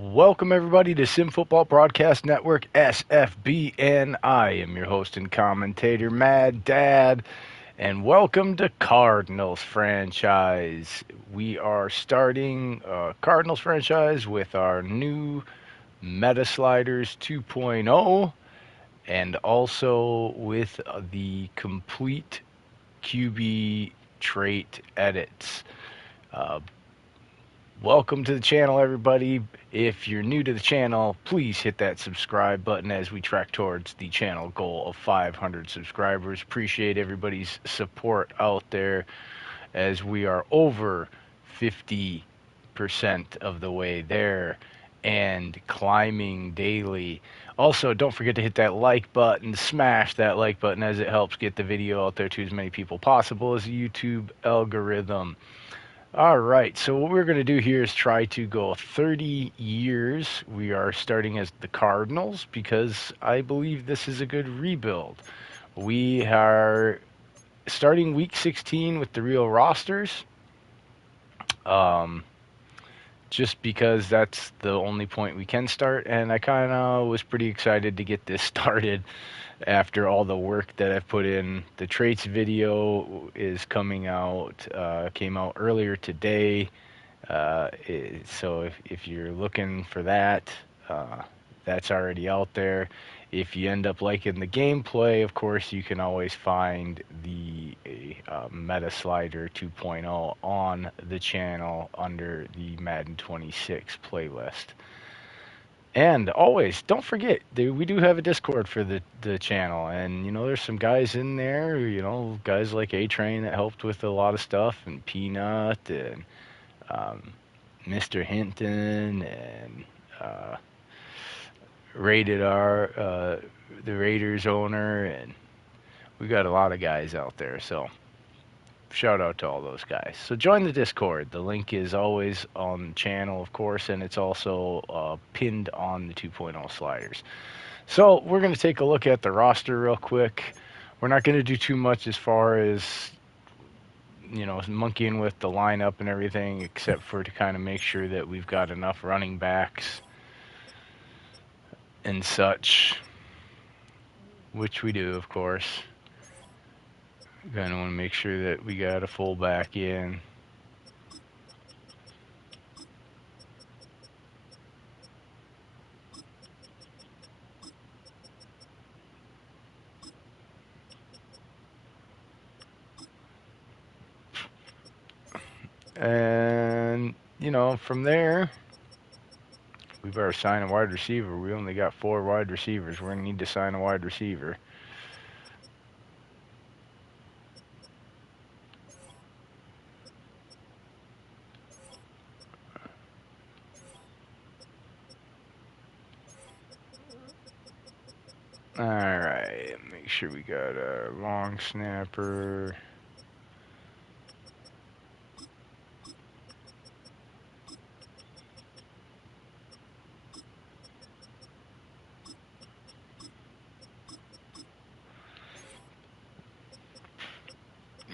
Welcome everybody to Sim Football Broadcast Network SFB, and I am your host and commentator, Mad Dad, and welcome to Cardinals franchise. We are starting Cardinals franchise with our new Meta Sliders 2.0, and also with the complete QB trait edits. Uh, Welcome to the channel, everybody. If you're new to the channel, please hit that subscribe button as we track towards the channel goal of 500 subscribers. Appreciate everybody's support out there as we are over 50% of the way there and climbing daily. Also, don't forget to hit that like button, smash that like button as it helps get the video out there to as many people possible as the YouTube algorithm. All right, so what we're going to do here is try to go 30 years. We are starting as the Cardinals because I believe this is a good rebuild. We are starting week 16 with the real rosters, um, just because that's the only point we can start, and I kind of was pretty excited to get this started after all the work that I've put in. The traits video is coming out, came out earlier today. So if you're looking for that, that's already out there. If you end up liking the gameplay, of course, you can always find the Meta Slider 2.0 on the channel under the Madden 26 playlist. And always, don't forget, we do have a Discord for the channel, and there's some guys in there, guys like A-Train that helped with a lot of stuff, and Peanut, and Mr. Hinton, and Rated R, the Raiders owner, and we got a lot of guys out there, so shout out to all those guys. So join the Discord. The link is always on the channel, of course, and it's also pinned on the 2.0 sliders. So we're going to take a look at the roster real quick. We're not going to do too much as far as monkeying with the lineup and everything, except for to kind of make sure that we've got enough running backs and such, which we do, of course. Gonna want to make sure that we got a fullback in. And from there, we better sign a wide receiver. We only got 4 wide receivers. We're gonna need to sign a wide receiver. Alright, make sure we got a long snapper.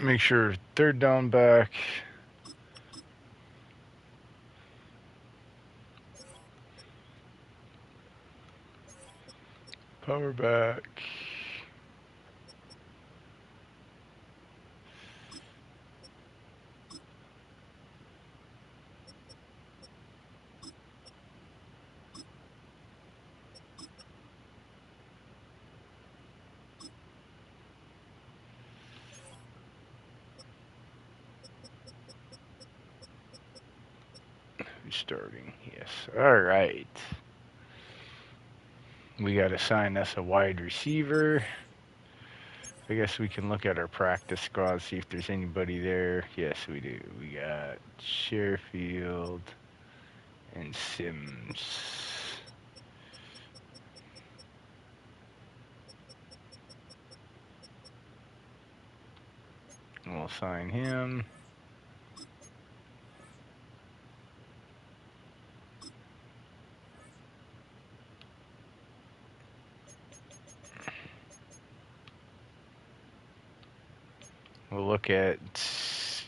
Make sure third down back. Power back. Who's starting? Yes. Alright. We got to sign us a wide receiver. I guess we can look at our practice squad, see if there's anybody there. Yes, we do. We got Sherfield and Sims. We'll sign him. We'll look at,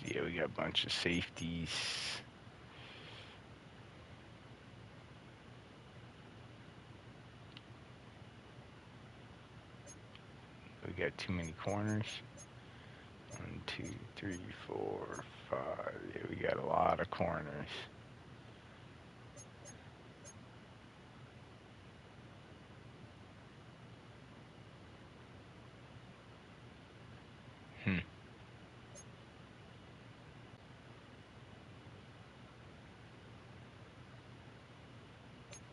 yeah, we got a bunch of safeties. we got too many corners. 1, 2, 3, 4, 5. Yeah, we got a lot of corners.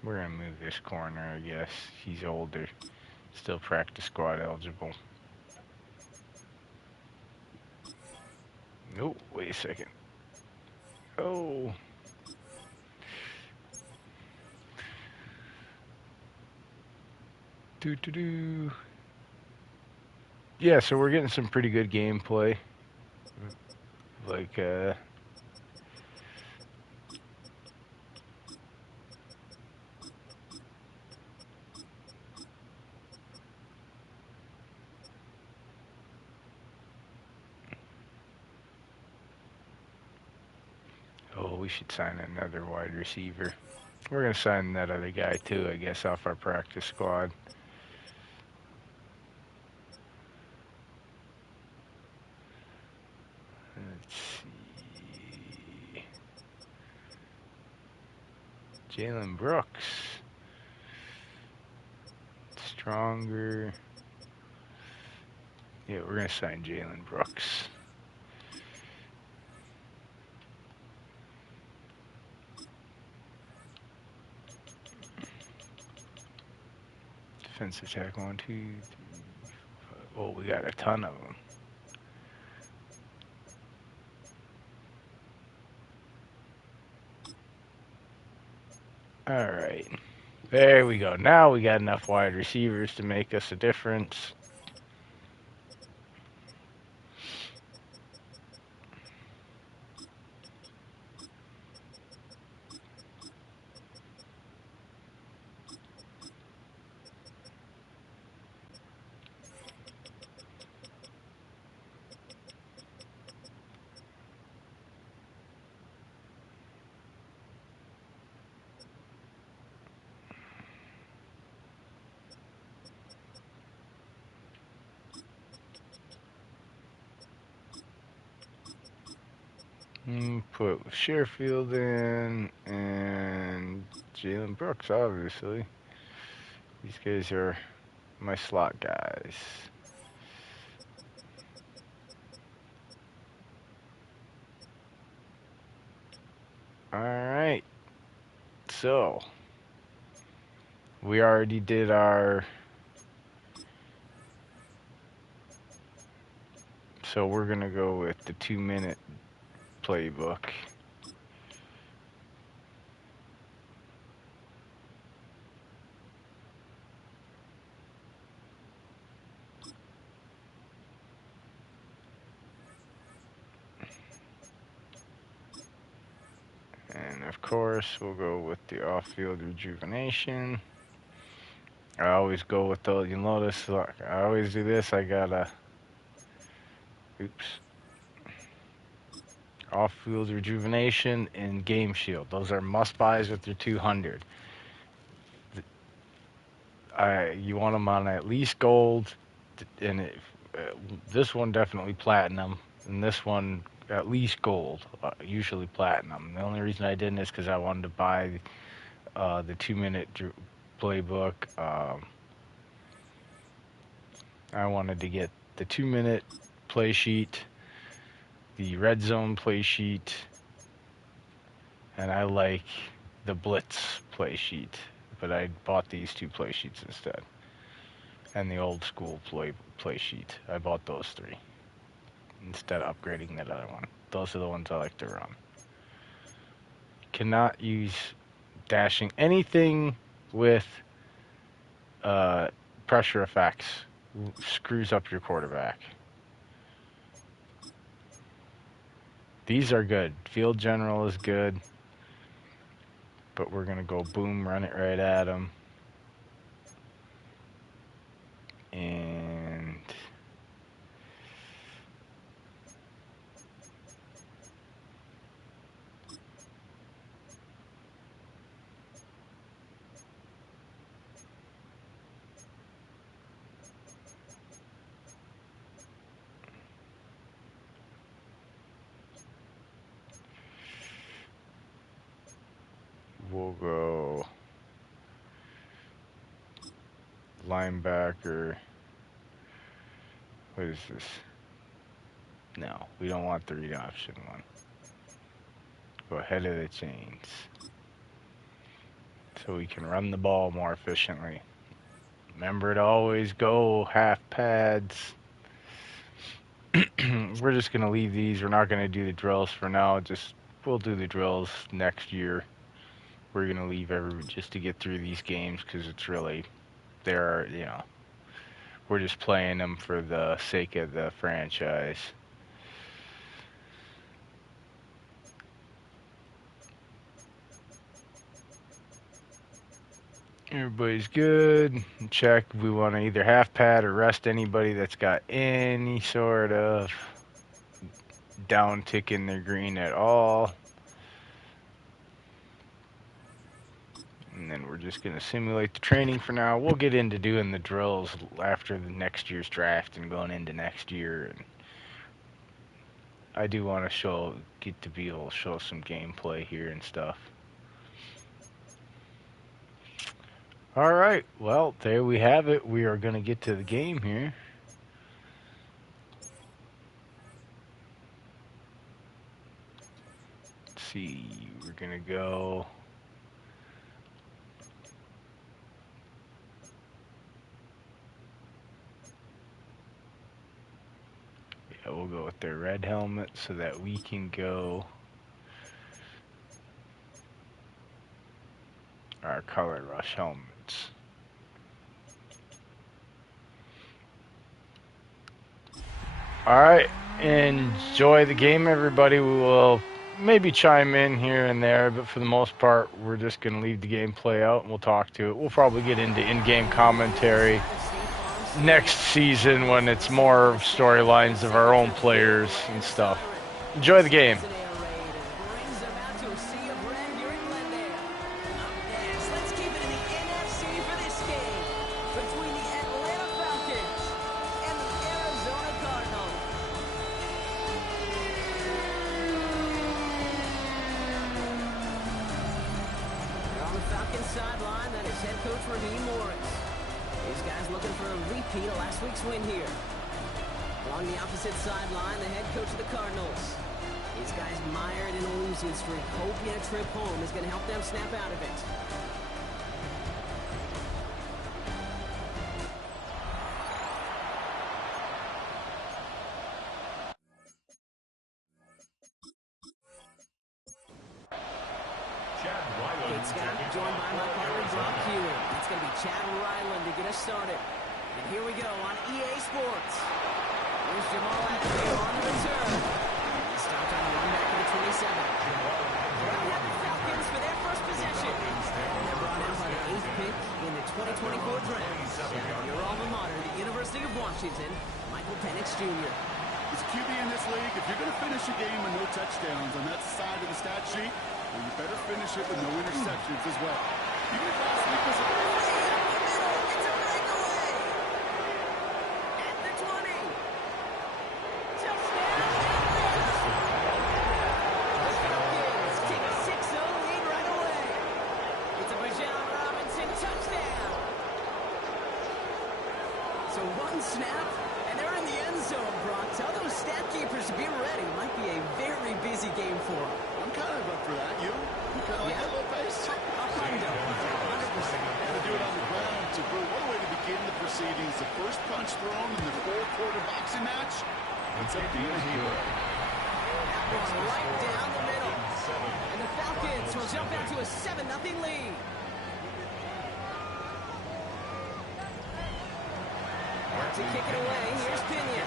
We're going to move this corner, I guess. He's older. Still practice squad eligible. Oh, wait a second. Oh. Doo-doo-doo. Yeah, so we're getting some pretty good gameplay. Like, oh, we should sign another wide receiver. We're going to sign that other guy, too, I guess, off our practice squad. Let's see. Jalen Brooks. Stronger. Yeah, we're going to sign Jalen Brooks. Defensive tackle, 1, 2, 3, 4, 5. Oh, we got a ton of them. All right. There we go. Now we got enough wide receivers to make us a difference. Put Sherfield in and Jalen Brooks, obviously. These guys are my slot guys. All right. So, we already did our... So we're going to go with the 2-minute playbook. And of course, we'll go with the off-field rejuvenation. I always go with those. You'll notice, look, I always do this. I gotta... Oops. Off-field rejuvenation and game shield. Those are must-buys with your 200. You want them on at least gold, and this one definitely platinum, and this one at least gold, usually platinum. The only reason I didn't is because I wanted to buy the 2-minute playbook. I wanted to get the 2-minute play sheet, the red zone play sheet, and I like the blitz play sheet, but I bought these 2 play sheets instead. And the old school play sheet. I bought those 3 instead of upgrading that other one. Those are the ones I like to run. Cannot use dashing. Anything with pressure effects screws up your quarterback. These are good. Field general is good. But we're going to go boom, run it right at him. And we'll go linebacker. What is this? No, we don't want the read option one. Go ahead of the chains. So we can run the ball more efficiently. Remember to always go half pads. We're just going to leave these. We're not going to do the drills for now. We'll do the drills next year. We're going to leave just to get through these games because it's really, we're just playing them for the sake of the franchise. Everybody's good. Check. We want to either half pad or rest anybody that's got any sort of down tick in their green at all. And then we're just going to simulate the training for now. We'll get into doing the drills after the next year's draft and going into next year. And I do want to get to be able to show some gameplay here and stuff. All right, well, there we have it. We are going to get to the game here. Let's see, we're going to go. Yeah, we'll go with their red helmet so that we can go our color rush helmets. All right, enjoy the game, everybody. We will maybe chime in here and there, but for the most part, we're just going to leave the game play out and we'll talk to it. We'll probably get into in-game commentary next season when it's more storylines of our own players and stuff. Enjoy the game. Sideline, that is head coach Morris. These guys looking for a repeat of last week's win here. Along the opposite sideline, the head coach of the Cardinals. These guys mired in a losing streak, hoping a trip home is going to help them snap out of it. Joined by my partner, Brock Hewitt. It's going to be Chad Ryland to get us started. And here we go on EA Sports. Here's Jamal Adams on the return. He stopped on the run back to the 27. Brown had the Falcons for their first possession. They're brought in by the 8th pick in the 2024 draft. Your alma mater, the University of Washington, Michael Penix Jr. As a QB in this league, if you're going to finish a game with no touchdowns on that side of the stat sheet, well, you better finish it with no interceptions as well. Even if last week was a It's a breakaway! At the 20! Touchdown! The Falcons take a 6-0 lead right away. It's a Bijan Robinson touchdown! So one snap, and they're in the end zone, Brock. Tell those stat keepers to be ready. Might be a very busy game for them. I'm kind of up for that. You kind of like that little pace? 100%. Got to do it on the ground. To Brew, what a way to begin the proceedings. The first punch thrown in the 4-quarter boxing match. It's up to you, hero. Right down the middle. And the Falcons will jump out to a 7-0 lead. To kick it away, here's Pinion.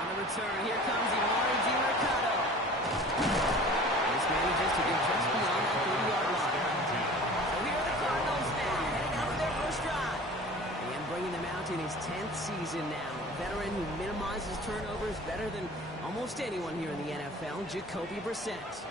On the return, here comes Imari DiMercado. This manages to get just beyond that 30-yard line. So here are the Cardinals now, heading out for their first drive. And bringing them out in his 10th season now. A veteran who minimizes turnovers better than almost anyone here in the NFL, Jacoby Brissett.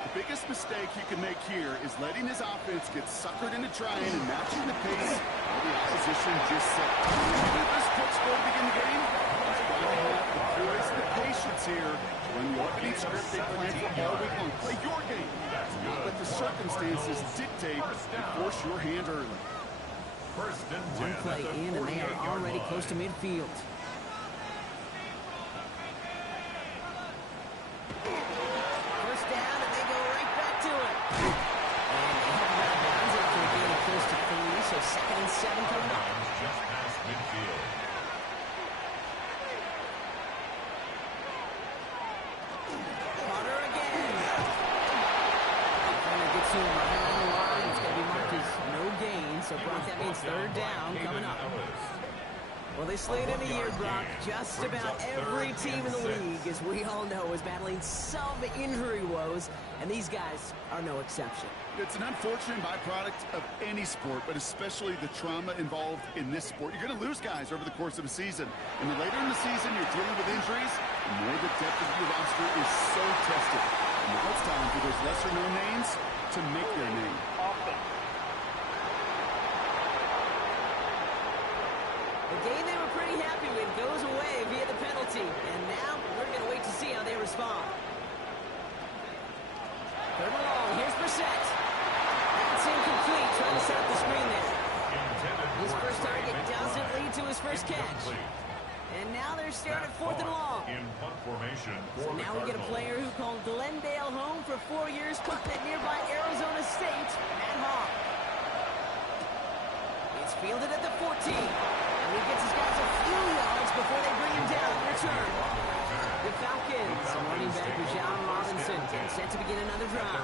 The biggest mistake he can make here is letting his offense get suckered into trying and matching the pace of the opposition just set. Even if this quick score to begin the game, it's going to have the poise and the patience here. Run the opening script they planned for all week long. Play your game. Not let the circumstances dictate and force your hand early. One play in, and they are already close to midfield. First down, and they go right back to it. And they have him out of bounds after a gain of close to 3, so 2nd and 7 coming up. Just past midfield. Carter again. Defender gets to him right on the line. It's going to be marked as no gain, so Brock, that means 3rd down coming up. Well, they slayed in a year, Brock. Just about every team in the league, as we all know, is battling some injury woes, and these guys are no exception. It's an unfortunate byproduct of any sport, but especially the trauma involved in this sport. You're going to lose guys over the course of a season. And the later in the season you're dealing with injuries, the more the depth of your roster is so tested. And now it's time for those lesser-known names to make their name. The game they were pretty happy with goes away via the penalty, and now we're going to wait to see how they respond. 3rd and long, here's Brissett. That's incomplete, trying to set up the screen there. His first target doesn't lead to his first catch. And now they're staring at 4th and long. In punt formation So now we get a player who called Glendale home for 4 years, punting at nearby Arizona State, Matt Hogg. It's fielded at the 14. And he gets his guys a few yards before they bring him down in return. The Falcons, running back Bijan Robinson, getting set to begin another drive.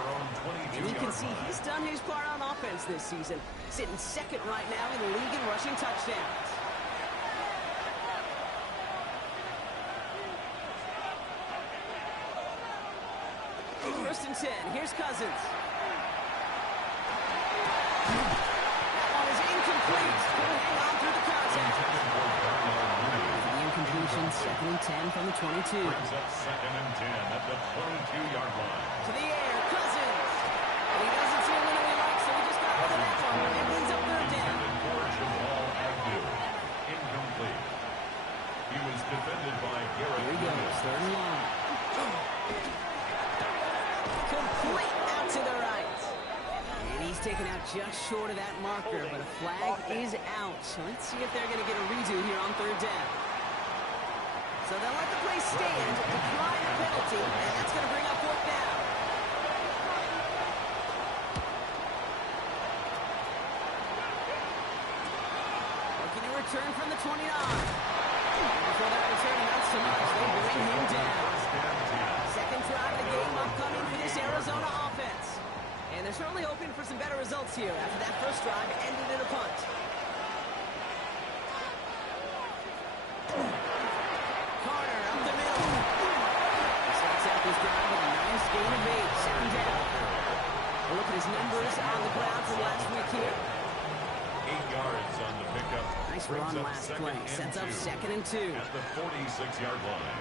And you can see he's done his part on offense this season, sitting 2nd right now in the league in rushing touchdowns. First and 10, here's Cousins. That one is incomplete. He'll hang on through the contact. The incompletion, 2nd and 10 from the 22. Brings up 2nd and 10 at the 22-yard line. To the air, Cousins. And he doesn't see a winner he likes, so he just got rid of that one. And brings up 3rd down. Incomplete. He was defended by Garrett. Here he goes, 3rd and long. Complete out to the right. And he's taken out just short of that marker, but a flag is out. So let's see if they're going to get a redo here on 3rd down. So they'll let the play stand, apply the penalty, and that's going to bring up 4th down. Looking to return from the 29. Before that return amounts to much, they bring him down. 2nd drive of the game upcoming for this Arizona offense. And they're certainly hoping for some better results here after that first drive ended in a punt. Carter up the middle. He starts out this drive with a nice gain of 8, 7 down. We'll look at his numbers on the ground from last week here. 8 yards on the pickup. Nice run last play. Sets up 2nd and 2. At the 46-yard line.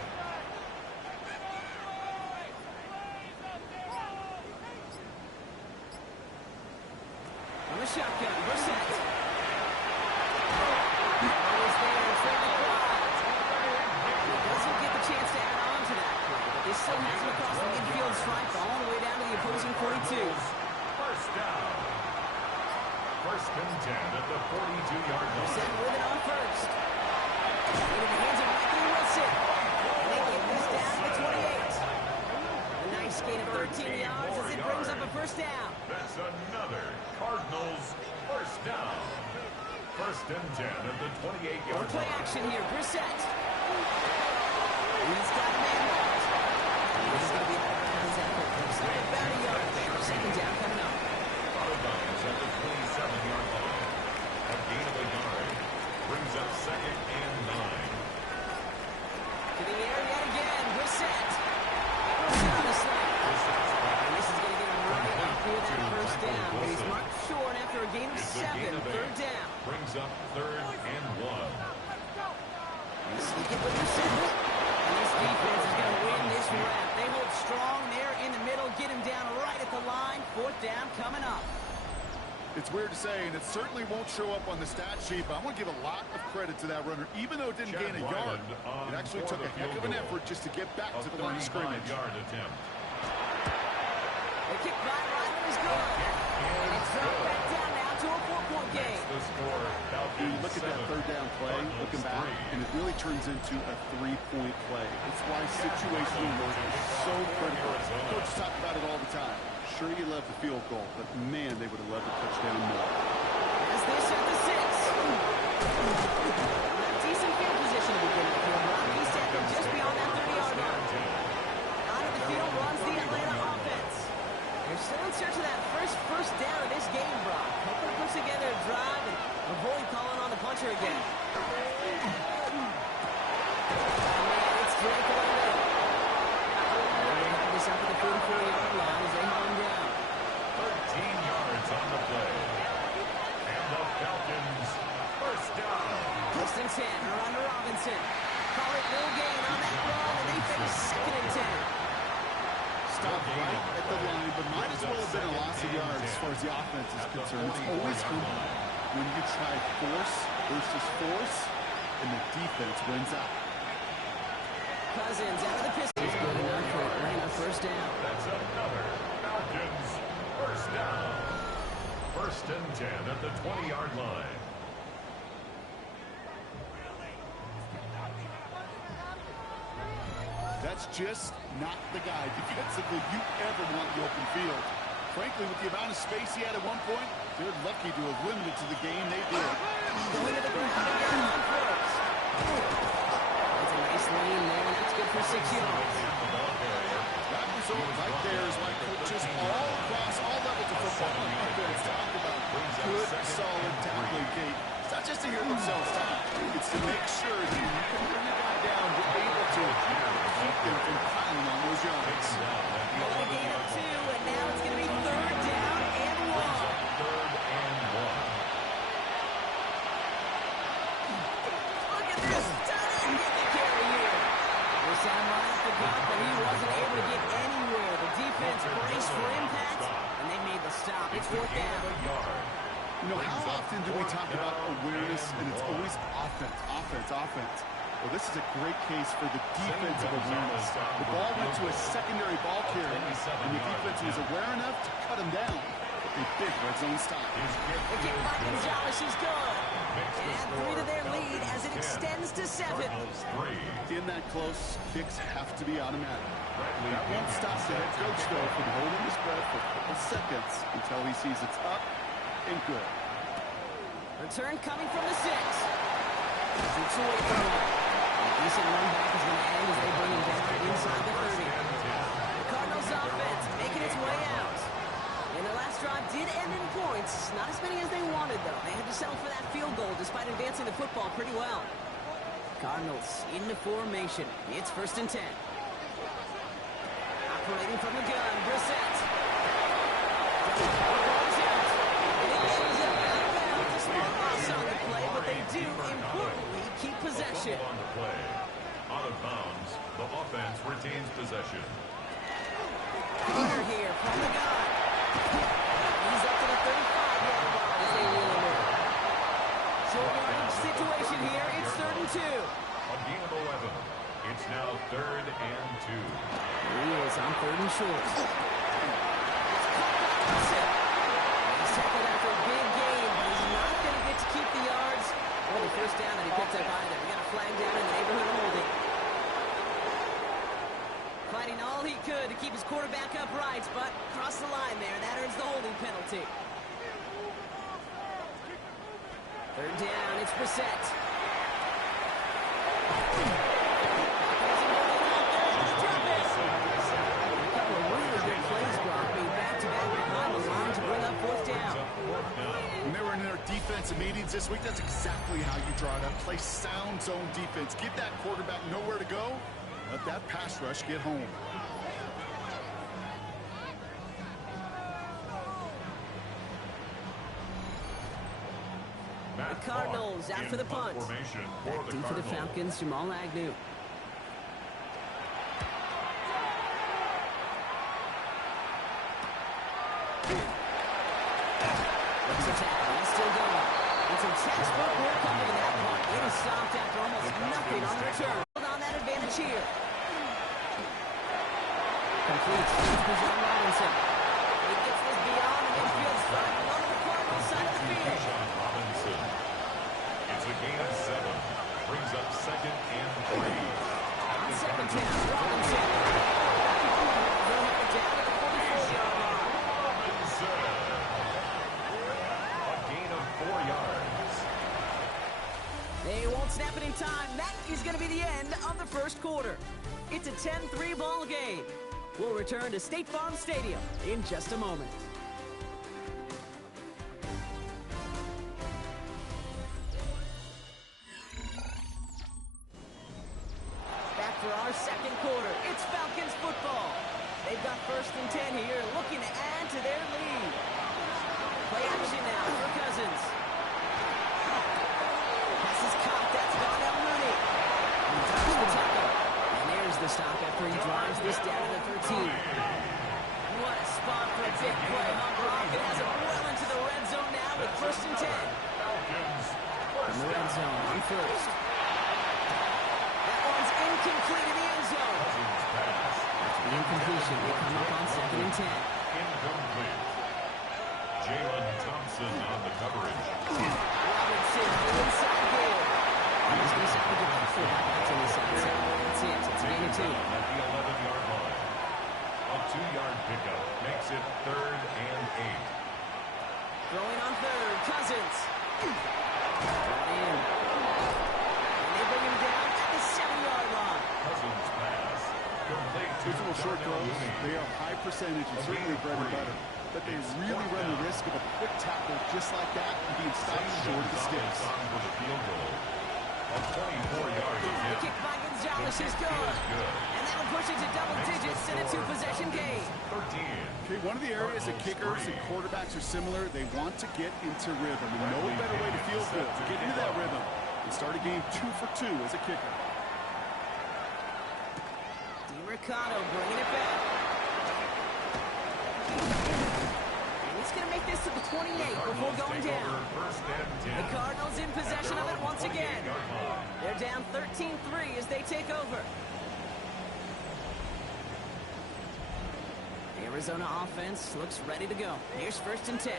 On the shotgun, Brissett. Is there, Trey McBride. He doesn't get the chance to add on to that play, but this still has him across the midfield stripe all the way down to the opposing 42. First down. 1st and 10 at the 42-yard line. Brissett with it on first. Into the hands of Matthew Wilson. And they get this down to the 28. A nice gain of 13 yards as it brings up a first down. That's another Cardinals first down. 1st and 10 at the 28-yard Play line. action here, Brissett. He's got a man marked. This is going to be out of bounds after about a yard there. 2nd down coming up. Out of bounds at the 27-yard line. A gain of a yard brings up 2nd and 9. To the air yet again, Brissett. On the slant. And this is going to get him right up here that first down. But he's marked short after a gain of 7. 3rd down. Brings up 3rd and 1. Sneak it with Brissett. And this defense is going to win this round. They hold strong there in the middle, get him down right at the line. 4th down coming up. It's weird to say, and it certainly won't show up on the stat sheet, but I want to give a lot of credit to that runner. Even though it didn't gain a yard, it actually took a heck of an effort just to get back to the line of scrimmage. The kick by Ryland is good. And it's dropped back down now to a 4-point game. You look at that third down play, looking back, and it really turns into a 3-point play. That's why situational work is so critical. Coaches talk about it all the time. Sure, you love the field goal, but man, they would have loved a touchdown more. As they set the 6. Decent field position to begin with here. He's standing just beyond that 30-yard line. Out of the field runs the Atlanta offense. They're still in search of that first down of this game, Brock. Hoping to put together a drive and avoid calling on the puncher again. Man, it's Drake London. They have this up at the 44-yard line as they hold him down. 13 yards on the play. And the Falcons first down. First and 10, around to Robinson. Call it no gain on that run, and they finish 2nd and 10. Stop right at the line, but might as well have been a loss of yards as far as the offense is concerned. It's always humbling when you try force versus force, and the defense wins out. Cousins out of the Pistons. Good enough for Atlanta first down. That's another Falcons first down. First and 10 at the 20-yard line. That's just not the guy defensively you ever want in the open field. Frankly, with the amount of space he had at one point, they're lucky to have limited to the game they did. Going to the ground again on first. That's a nice lean there, and that's good for 6 yards. That result right there is why coaches all across all levels of football and offense talk about good, solid tackling, Kate. It's not just to hear themselves talk. It's to make sure that when you can bring a guy down, you're able to keep them from piling on those yards. Going to gain of 2, and now it's going to be 3rd down and 1. Look at this. Stunning. Get the carry here. They sent him right up the gut, but he wasn't able to get anywhere. The defense braced for impact, and they made the stop. It's 4th down. You know, how often do we talk about awareness, and it's always offense, offense, offense? Well, this is a great case for the defensive awareness. The ball went to a secondary ball carrier, and the defense was aware enough to cut him down. But they big red zone stop. The kick by Gonzalez is good. And 3 to their lead as it extends to 7. In that close, kicks have to be automatic. That won't stop the head coach, though, from holding his breath for a couple seconds until he sees it's up and good. Return coming from the 6. It's away from one. A decent run back is going to end as they bring him down inside the 30. The Cardinals offense making its way out. And their last drive did end in points. Not as many as they wanted, though. They had to settle for that field goal despite advancing the football pretty well. Cardinals into formation. It's 1st and 10. Operating from the gun, Brissett. But they do, importantly, keep possession. On the play. Out of bounds, the offense retains possession. Carter here from the gun. He's up to the 35-yard line as they wheel him in. Short yardage situation here. It's 3rd and 2. A gain of 11. It's now 3rd and 2. Here he is on 3rd and short. He's tackled after a big game, but he's not going to get to keep the yards or the first down that he picked up either. He got a flag down in the neighborhood of holding. Fighting all he could to keep his quarterback upright, but crossed the line there. That earns the holding penalty. 3rd down, it's Brissett. When they were in their defensive meetings this week, that's exactly how you draw it up. Play sound zone defense. Give that quarterback nowhere to go. Let that pass rush get home. The Cardinals out for the punt. Back deep for the Falcons, Jamal Agnew. Breaks a tackle. He's still going. And some textbook work coming in that part. It is stopped after almost nothing on the return. Hold on that advantage here. Completes to Bijan Robinson. He gets this beyond the midfield stripe along the Cardinals side of the field. Bijan Robinson. It's a gain of 7. Brings up second and 3. On second down, Robinson. They'll have it down at the 44-yard line. Robinson. A gain of 4 yards. They won't snap it in time. That is going to be the end of the first quarter. It's a 10-3 ball game. We'll return to State Farm Stadium in just a moment. Back for our second quarter. It's Falcons football. They've got 1st and 10 here, looking to add to their lead. Play action now for Cousins. Pass is caught. That's Donnell Mooney. He touches the tackle. And there's the stop after he drives this down to the 13. What a spot for a big play. Hunt Rocket has it well into the red zone now with 1st and 10. Falcons. In the red zone on 1st. That one's incomplete in the end zone. After the incompletion, they come up on 2nd and 10. Incomplete. Jalen Thompson on the coverage. Robinson, the inside game. He's going to salvage it off for back to the side. That's it. It's a gain of 2. At the 11-yard line. A 2-yard pickup makes it 3rd and 8. Throwing on 3rd, Cousins. Brought in. And they bring him down at the 7-yard line. Cousins pass. Complete to These little short Donnell throws, Mooney. they are high percentage and certainly bread and butter. But they really run the risk of a quick tackle just like that and being stopped short of the sticks. For the field goal. A 24-yard The attempt. kick by Gonzalez is good. And that'll push it to double digits in a 2-possession game. 13. Okay, one of the areas that kickers and quarterbacks are similar, they want to get into rhythm. And no better way to feel good, to get into that rhythm, and start a game 2 for 2 as a kicker. DiRicciardo bringing it back. And he's going to make this to the 28 before going down. First and 10. The Cardinals in possession of it once again. They're down 13-3 as they take over. The Arizona offense looks ready to go. Here's 1st and 10.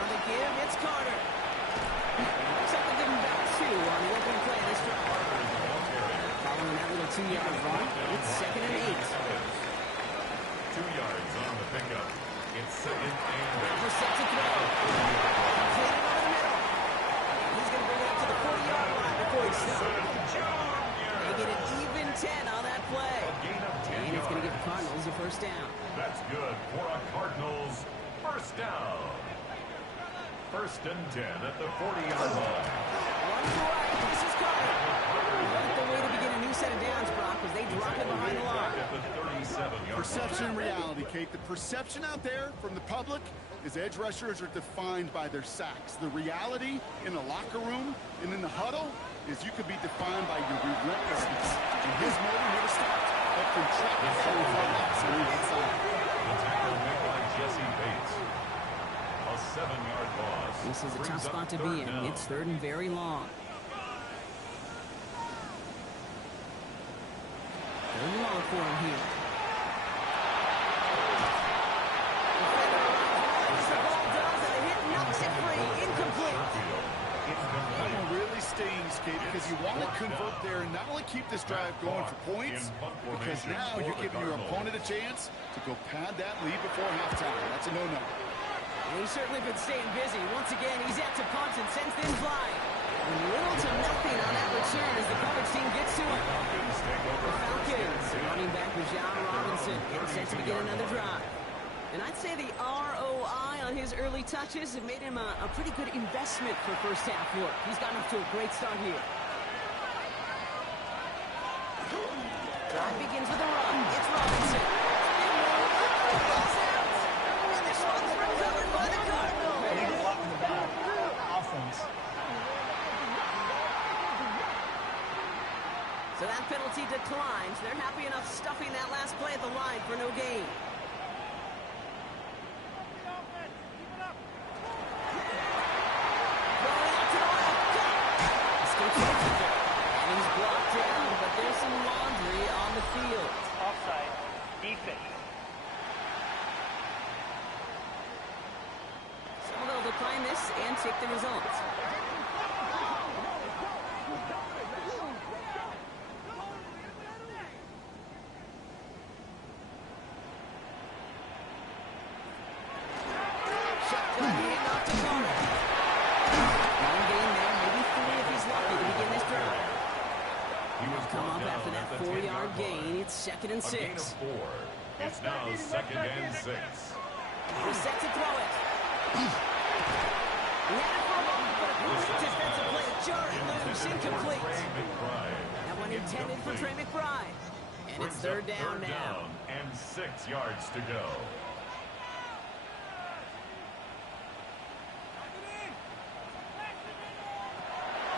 On the give, it's Carter. Looks like they're giving back 2 on the open play this drive. Following that little 2-yard run, it's 2nd and 8. 2 yards on the pickup. It's 2nd and Baker sets a throw. Completed over the middle. He's going to bring it up to the 40-yard line before he's stopped. They get an even 10 on that play. gain of 10 And it's going to give yards. the Cardinals a 1st down. That's good for a Cardinals 1st down. 1st and 10 at the 40-yard line. One to right. This is Carter. Right the way to begin a new set of downs, Brock, as they drop it behind the line. At the 37-yard Perception and reality, Kate. The perception out there from the public is edge rushers are defined by their sacks. The reality in the locker room and in the huddle is you could be defined by your relentlessness. And his motor never stopped. That can track the whole offense on the inside. The tackle made by Jesse Bates. A 7-yard loss. This is a Brings tough up spot to 3rd be in. down. It's 3rd and very long. 3rd and long for him here. The ball does, and the hit knocks it free. Incomplete. That one really stings, Kate, because you want to convert there and not only keep this drive going for points, because now you're giving your opponent a chance to go pad that lead before halftime. That's a no-no. And he's certainly been staying busy. Once again, he's out to punt and sends things flying. And little to nothing on that return as the coverage team gets to him. The Falcons, running back Bijan Robinson, getting set to begin another drive. And I'd say the ROI on his early touches have made him a pretty good investment for first half work. He's gotten off to a great start here. Drive begins with a run. It's Robinson. Ball's out. And this one's recovered by the Cardinals. So that penalty declines. They're happy enough stuffing that last play at the line for no gain. this and take the results. Shotgun handoff to Connor. Long gain there, maybe 3 if he's lucky to begin this drive. He was Come brought up down after that at the 4-yard 10-yard gain. line. It's 2nd and A gain of 6. 4. It's now 2nd and 6. He's set to throw it. He had it for a moment, but a great defensive play to jar it loose. Incomplete. That one intended for Trey McBride. And it's third down now. And 6 yards to go.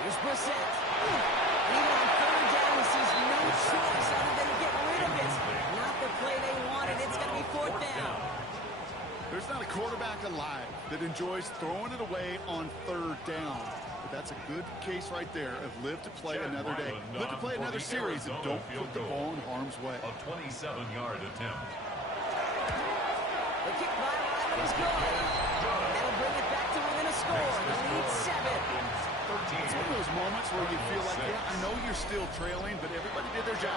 Here's Brissett. And even on third down, he sees no choice other than to get rid of it. Not the play they wanted. It's going to be 4th down. There's not a quarterback alive that enjoys throwing it away on third down. But that's a good case right there of live to play another day. Live to play another series and don't put the ball in harm's way. A 27-yard attempt. The kick by Ryland is good. That'll bring it back to within a score. The lead 7. It's one of those moments where you feel like, yeah, I know you're still trailing, but everybody did their job.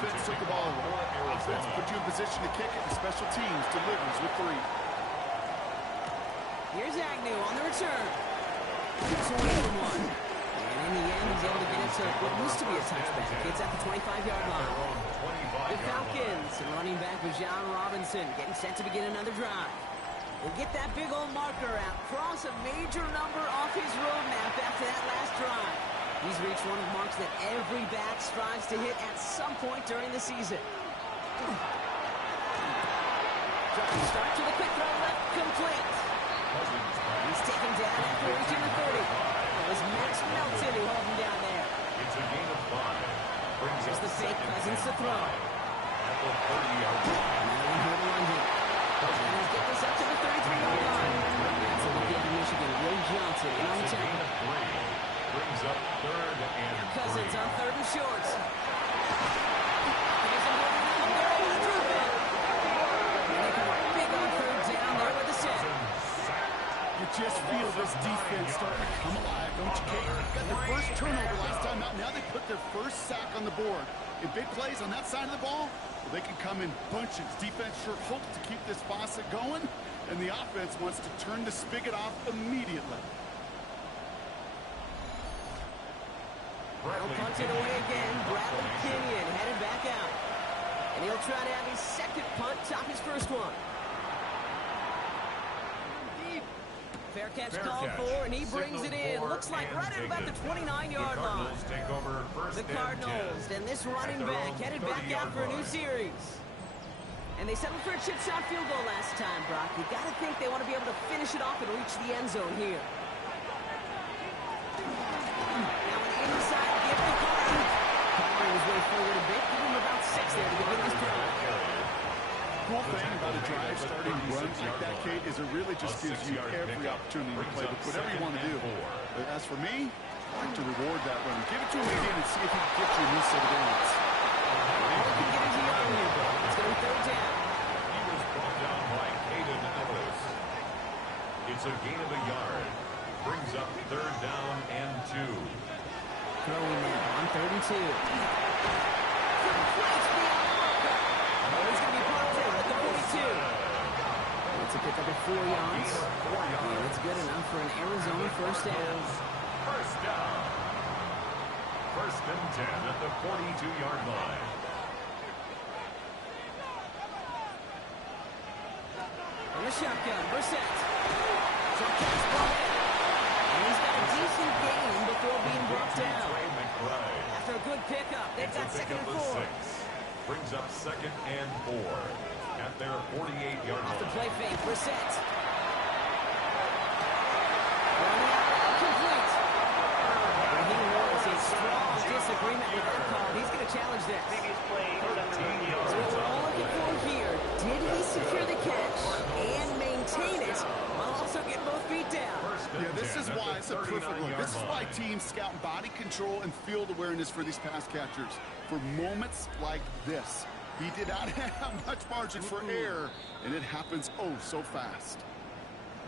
Defense took the ball away. Offense put you in position to kick it, and special teams delivers with 3. Here's Agnew on the return. It's away from 1. And in the end, he's able to get it to what used to be a touchback. It's at the 25-yard line. The Falcons and running back Bijan Robinson getting set to begin another drive. We'll get that big old marker out. Cross a major number off his roadmap after that last drive. He's reached one of the marks that every back strives to hit at some point during the season. Driving start to the quick throw left, complete. He's taken down after reaching the 30. It was Max Melton who held him down there. It's a gain of 5. Brings Here's up the fake 2nd Cousins to and throw. 5. At the 30-yard line. Now we hear the run here. Cousins get this up to the 33-yard line. That's a look at Michigan. Ray Johnson in on the It's a gain tackle. of 3. Brings up 3rd and 3. Cousins on 3rd and shorts. Here's a moving on the goal. The troop in. And they come big on 3rd down there with the set. You just feel this defense starting to come alive, don't you, Kate? Got their first turnover last time out. Now they put their first sack on the board. In big plays on that side of the ball, well, they can come in bunches. Defense sure hopes to keep this faucet going, and the offense wants to turn the spigot off immediately. They'll punt it away again. Bradley Kenyon headed back out. And he'll try to have his 2nd punt top his 1st one. Fair catch called for, and he brings it in. Looks like right at about the 29-yard line. Take over The Cardinals and this running back headed back out for a new series. And they settled for a chip shot field goal last time, Brock. You got to think they want to be able to finish it off and reach the end zone here. Now an inside give to Carter. Carter his way forward a bit. Give him about 6 there to begin this drive. Cool thing about a drive starting runs like that, Kate, is it really just gives you every opportunity to play with whatever you want to do. But as for me, I like to reward that run. Give it to him again and see if he can get you a new set of downs. It's going to be 3rd down. He was brought down by Caden Ellis. It's a gain of a yard. Brings up 3rd down and 2. Throwing now on 3rd and 2. Complete beyond the marker. Oh, he's going to be popped out at the 42. That's a pick up of 4 yards. And it's good enough for an Arizona 1st down. 1st down. 1st and 10 at the 42-yard line. And a shotgun, Brissett. Shotgun's brought in. And he's got a decent gain before being brought down. After a good pickup, they've got 2nd and 4. Brings up 2nd and 4 at their 48-yard Off the line. play fake, Brissett. Running out, complete. And he was in strong disagreement with that call. He's going to challenge this. So what we're all looking for here, did he secure the catch and maintain it while also getting both feet down? Yeah, this is why it's a perfect look. This is why teams scout body control and field awareness for these pass catchers. For moments like this, he did not have much margin for error, and it happens oh so fast.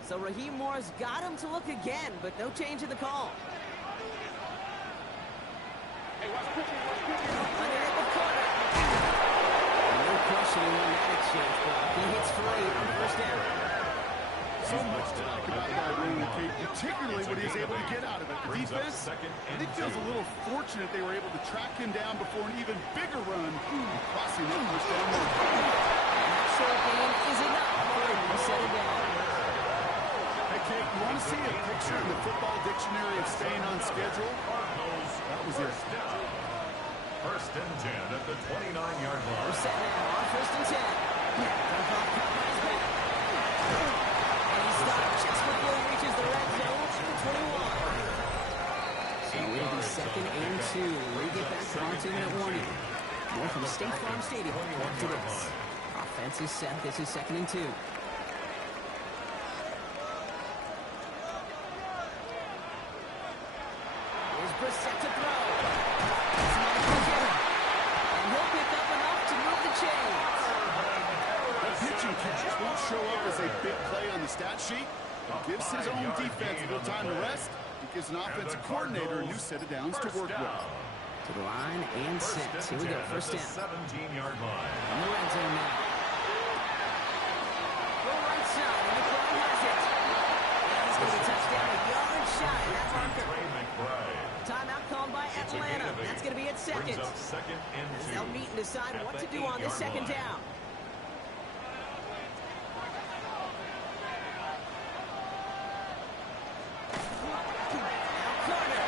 So Raheem Morris got him to look again, but no change in the call. Underneath the corner. No questioning on that exchange block. He hits free on first down. So much to talk about that run, Kate, particularly what he was able to get out of it. The defense, I think, feels a little fortunate they were able to track him down before an even bigger run, crossing that first down line. That short gain is enough for him to set it down. Hey, Kate, you want to see a picture in the football dictionary of staying on schedule? That was it. First and 10 at the 29-yard line. We're set now on first and 10. Dump-off cut by his back. And he stopped just before he reaches the red zone to the 21. So it'll be second and 2. We get back to our 2-minute warning. More from State Farm Stadium after this. Offense is set. This is second and 2. Here's Brissett to throw. And he'll pick up enough to move the chains. The pitching catches won't show up as a big play on the stat sheet. It gives his own defense a little time to rest. It gives an offensive coordinator a new set of downs to work with. To the line and set. Here we go, first down. 17-yard line. On the red zone now. Go right side, and the crowd has it. And he's going to be touchdown a yard shy of that marker. Timeout called by Atlanta. That's going to be at second. Second and As 2. they'll meet and decide what to do on this second down. Now corner.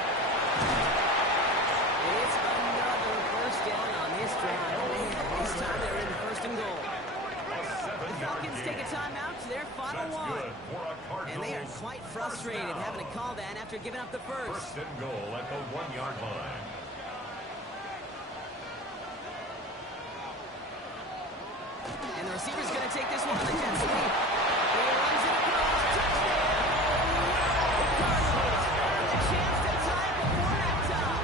It's another first down on this drive. This time they're in first and goal. The Falcons take a timeout to their final one. And they are quite frustrated having to call that after giving up the first. First and goal at the 1-yard line. And the receiver's going to take this one on the jet sweep. He runs it across. Touchdown! Cardinals with a chance to tie it before halftime.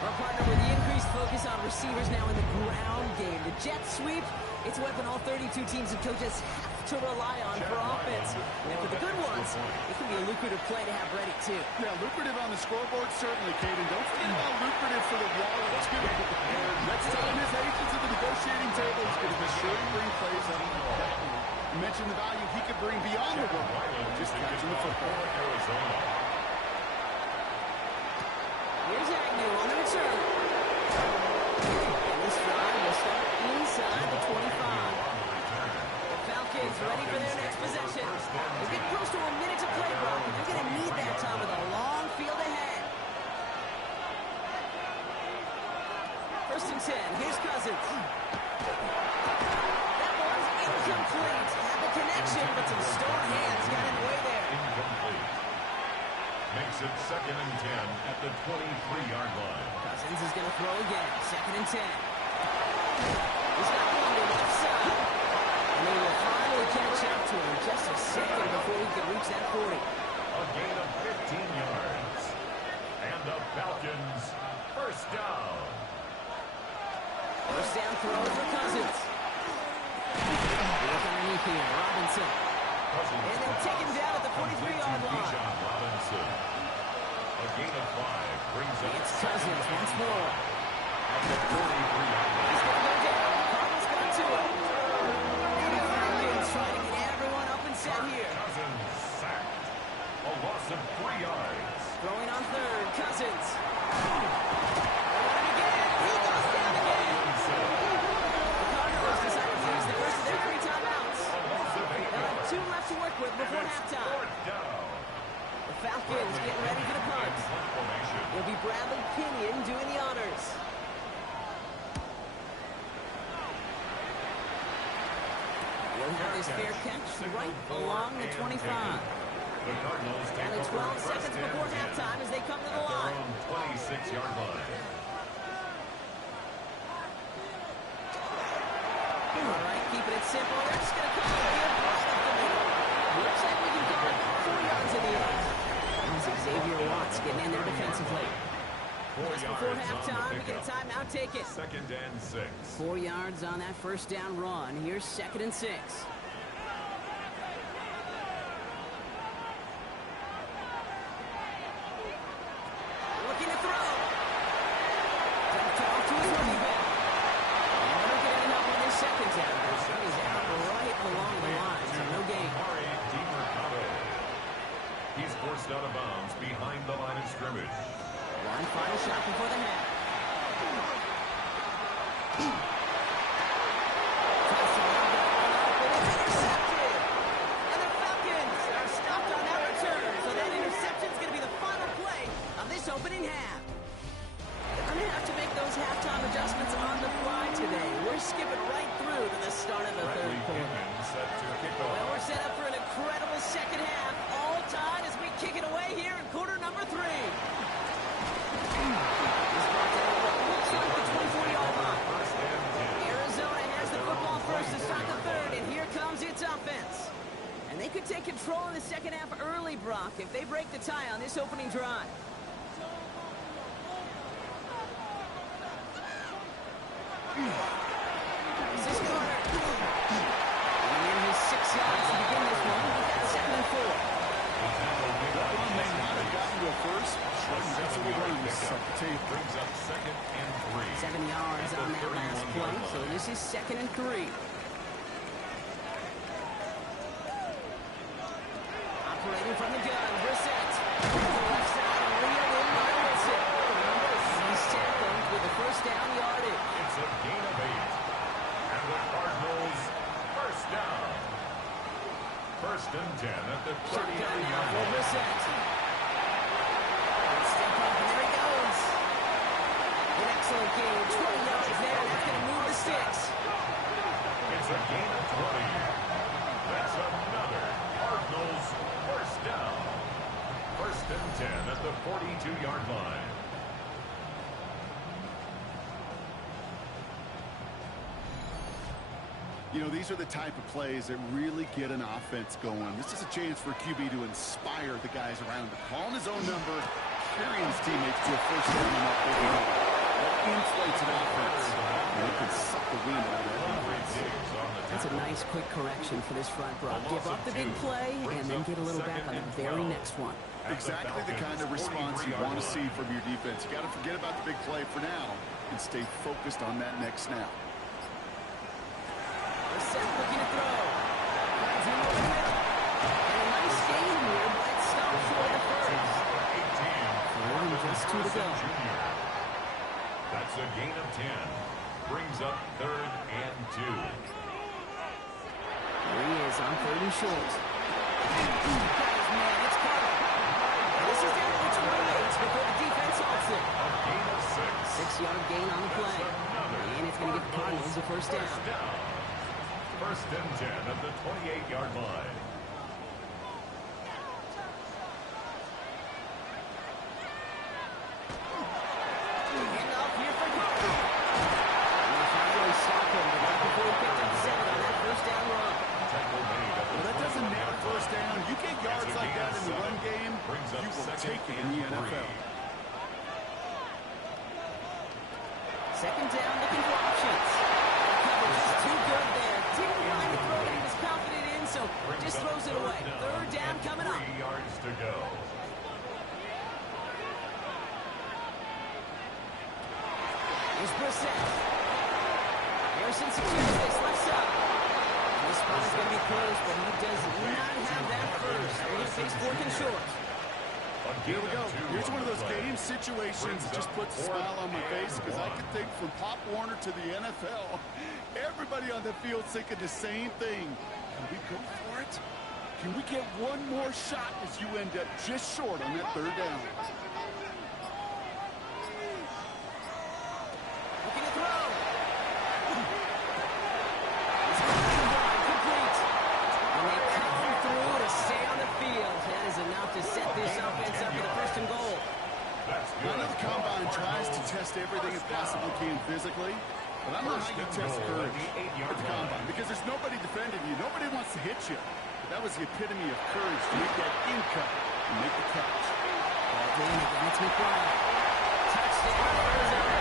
Our partner with the increased focus on receivers now in the ground game. The jet sweep, it's a weapon all 32 teams and coaches have to rely on for offense. And for the good ones, it can be a lucrative play to have ready, too. Yeah, lucrative on the scoreboard, certainly, Kate. And don't forget about lucrative for the wallet, too. Next time his agents at the negotiating table is going to be sure to bring plays on the ball. You mentioned the value he could bring beyond the ball, just catching the football. Here's Agnew on the return. And this drive will start inside the 25. The Falcons ready for their next possession. They're getting close to a minute to play, Brock, and they're going to need that time with a long field ahead. First and 10. Here's Cousins. That one's incomplete. Had the connection, but some strong hands got in the way there. Incomplete. Makes it second and 10 at the 23-yard line. Cousins is going to throw again. Second and 10. He's got one to the left side. And they will finally catch up to him just a second before he can reach that 40. A gain of 15 yards. And the Falcons first down. First down throw for Cousins. Look underneath here. Robinson. And they'll take him down at the 43-yard line. Bijan Robinson. A gain of 5 brings up It's Cousins once more. at the 43-yard line. He's going to go down. Cardinals got to it. And the Falcons trying to get everyone up and set here. Cousins sacked. A loss of 3 yards. Throwing on third. Cousins. Throwing again. He goes down again. The Cardinals decided to use the first of their 3 timeouts. They'll have 2 left to work with before halftime. Fourth down. The Falcons getting ready for the punt. Formation. It'll be Bradley Pinion doing the honors. He'll have his fair catch right along the 25. The Cardinals take Only 12 seconds before halftime as they come to the line. 26-yard line. All right, keeping it simple. They're just going to call it here right up the middle. Looks like we can call it 4 yards in the air. As Xavier Watts getting in there defensively. Just before halftime, we get a timeout taken. Second and 6. 4 yards on that first down run. Here's second and 6. Tries to lob that one up, but it's intercepted. And the Falcons are stopped on that return. So that interception is going to be the final play of this opening half. I'm going to have to make those halftime adjustments on the fly today. We're skipping right through to the start of the third quarter. Well, we're set up for an incredible second half. All tied as we kick it away here in quarter number 3. This brought down what looks like the 24-yard line. Arizona has the football first to start the third, and here comes its offense. And they could take control in the second half early, Brock, if they break the tie on this opening drive. This is Carter. And in his 6 yards to begin this one, he's got 7 and 4. That one may not have gotten to a first. That's what we're running this up the tape. Brings up 2nd and 3. 7 yards on that last play, so this is 2nd and 3. Operating from the gun, Brissett. To the left side and reeled in by Wilson. And he's tackled with the first down yardage. It's a gain of 8. And the Cardinals first down. 1st and 10 at the Shotgun now 39-yard for line. Brissett. Step up, and there he goes. An excellent gain, 20 yards there, and that's going to move the sticks. It's a gain of 20. That's another Cardinals first down. 1st and 10 at the 42-yard line. You know, these are the type of plays that really get an offense going. This is a chance for QB to inspire the guys around him. Calling his own number, carrying his teammates to a first down and up over him. That inflates an offense. And it can suck the wind out of that defense. That's a nice quick correction for this front, Brock. Give up the big play and then get a little back on the very next one. Exactly the kind of response you want to see from your defense. You got to forget about the big play for now and stay focused on that next snap. Brissett looking to throw. Finds him over the middle. And a nice gain here, but it stops for the first. 4 and just 2 to go. That's a gain of 10. Brings up 3rd and 2. There he is on 3rd and short. Guys, man, it's Carter. This is down to the 28 before the defense halts it. A gain of 6. 6-yard gain on the play. And it's going to give the Cardinals a first down. 1st and 10 at the 28-yard line. Handoff here for Carter. And they finally stop him, but not before he picked up 7 on that first down run. Tackle made at the Well, that doesn't net a 21-yard first line. down. You get yards like that in the run game, Brings up you will 2nd take it in and the 3. NFL. 2nd down, looking for options. The coverage is too good there. Didn't find the throw that he was confident in, so just throws it away. 3rd down coming up. 3 yards to go. Here's Brissett. Harrison secures this left side. And this spot is going to be close, but he does not have that first. They're going to face 4th and short. Here we go. Here's one of those game situations that just puts a smile on my face because I can think from Pop Warner to the NFL, everybody on the field thinking the same thing. Can we go for it? Can we get one more shot as you end up just short on that 3rd down? Looking to throw. He's going wide, complete. And they come through to stay on the field. That is enough to set this offense up for the 1st and goal. I know the Combine tries to test everything it possibly can physically, but I don't know how you test courage at the Combine because there's nobody defending you. Nobody wants to hit you. But that was the epitome of courage to make that in cut and make the catch. Ball down against McBride. Touchdown, Arizona.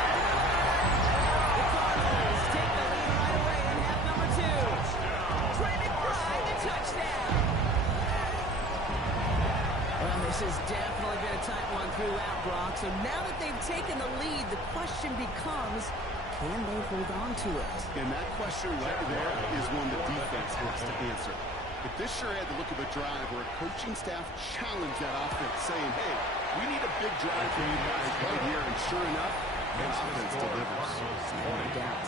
The Cardinals take the lead right away in half number 2. Trey McBride, the touchdown. Well, this has definitely been a tight one throughout, Brock. So now that they've taken the lead, the question becomes, can they hold on to it? And that question right there is one the defense has to answer. But this sure had the look of a drive where a coaching staff challenged that offense, saying, hey, we need a big drive for you guys right here. And sure enough, the offense delivers. No doubt.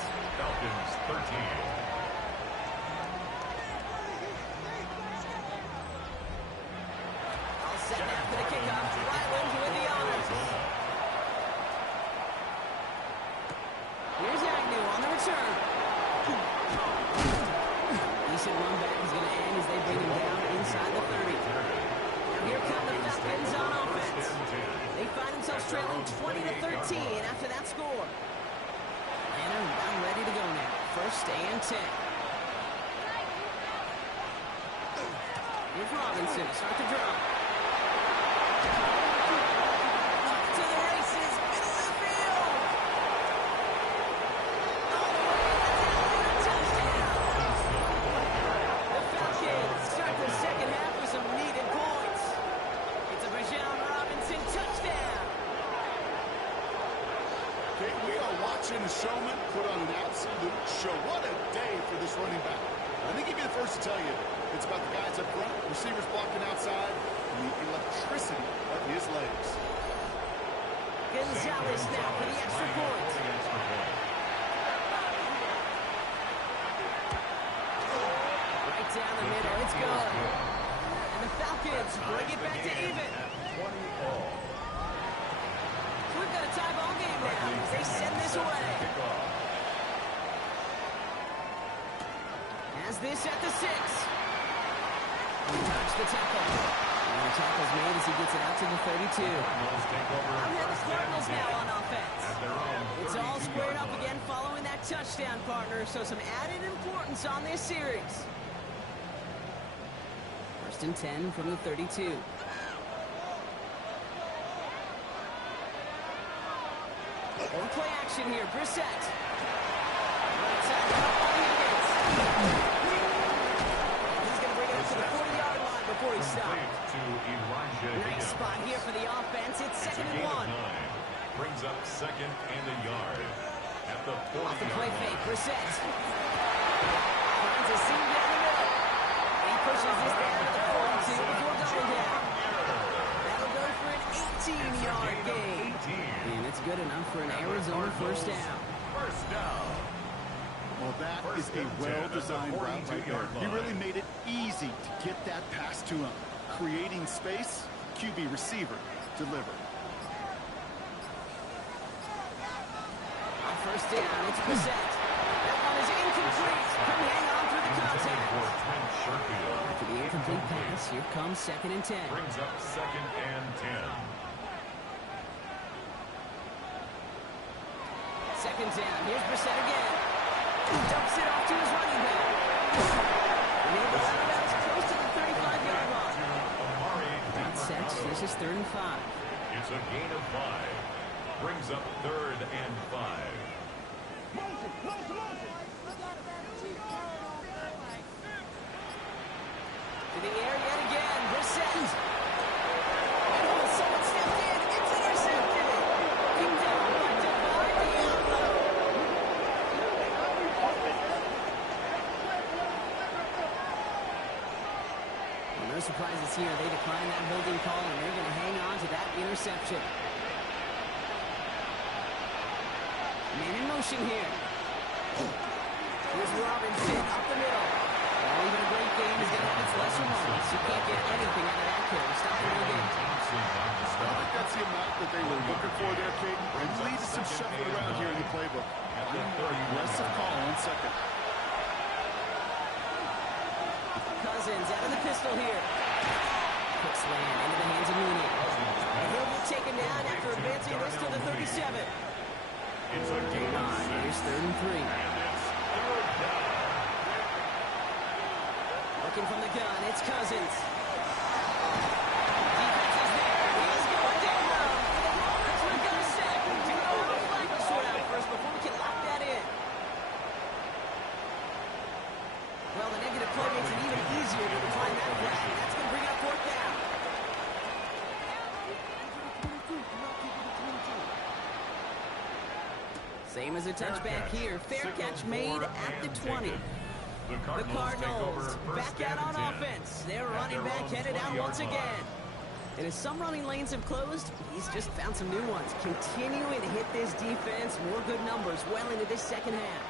decent run back is going to end as they bring him down inside the 30. Now here come the Falcons on offense. They find themselves trailing 20-13 after that score. And are about ready to go now. First and 10. Here's Robinson to start the drive. To the races, middle of the field. All the way, touchdown. The Falcons start the second half with some needed points. It's a Bijan Robinson touchdown. Okay, we are watching a showman put on an absolute show. What a day for this running back. I think he'd be the first to tell you it's about the guys up front, receivers blocking outside, and the electricity of his legs. Gonzalez now for the extra point. Right down the middle, it's good. And the Falcons bring it back to even. We've got a tie ball game now as they send this away. Has this at the 6. Touch the tackle. And the tackle's made as he gets it out to the 32. I'm here the Cardinals now on offense. It's all squared up again following that touchdown, partner, so some added importance on this series. First and 10 from the 32. On play action here, Brissett. Right side, he's going to bring it up to the 40-yard line before he stops. Nice spot here for the offense. It's second and 1. Brings up second and a yard at the 40. Off the play fake, Brissett. Finds a seam down the middle. He pushes this down to the 42 before double down. That'll go for an 18-yard gain. And it's good enough for an Arizona first down. First down. Well, that is a well-designed route right there. He really made it easy to get that pass to him. Creating space, QB receiver, deliver. On first down, it's Brissett. That one is incomplete. Couldn't hang on through the contact. After the incomplete pass, here comes second and 10. Brings up second and 10. Second down, here's Brissett again. Dumps it off to his running back. And he'll go out of bounds close to the 35-yard line. That sets, this is 3rd and 5. It's a gain of 5. Brings up 3rd and 5. To the air yet again, Brissett. And oh, someone stepped in. It's intercepted. Kicked out by Divine Diablo. Well, no surprises here. They decline that holding call, and they're going to hang on to that interception. Man in motion here. Here's Robinson up the middle. Well, even a great game is going to have its lesser moments. You can't get anything out of that carry. Stop the whole game. I think that's the amount that they were looking for there, Kate. And leads some shuffling around here in the playbook. Aggressive call on second. Cousins out of the pistol here. Quick slam into the hands of Mooney. And he'll get taken down after advancing this to the 37. It's a gain of 6. Here's 3rd and 3. Looking from the gun, it's Cousins. Defense is there. He's going down low. The Roberts would go sack. We do know how to flag the sort out first before we can lock that in. Well, the negative play makes it even easier to decline that flag. That's going to bring it up 4th down. Same as a touchback here. Fair catch made at the 20. The The Cardinals back out on offense. Their running back headed out once again. And as some running lanes have closed, he's just found some new ones. Continuing to hit this defense. More good numbers well into this second half.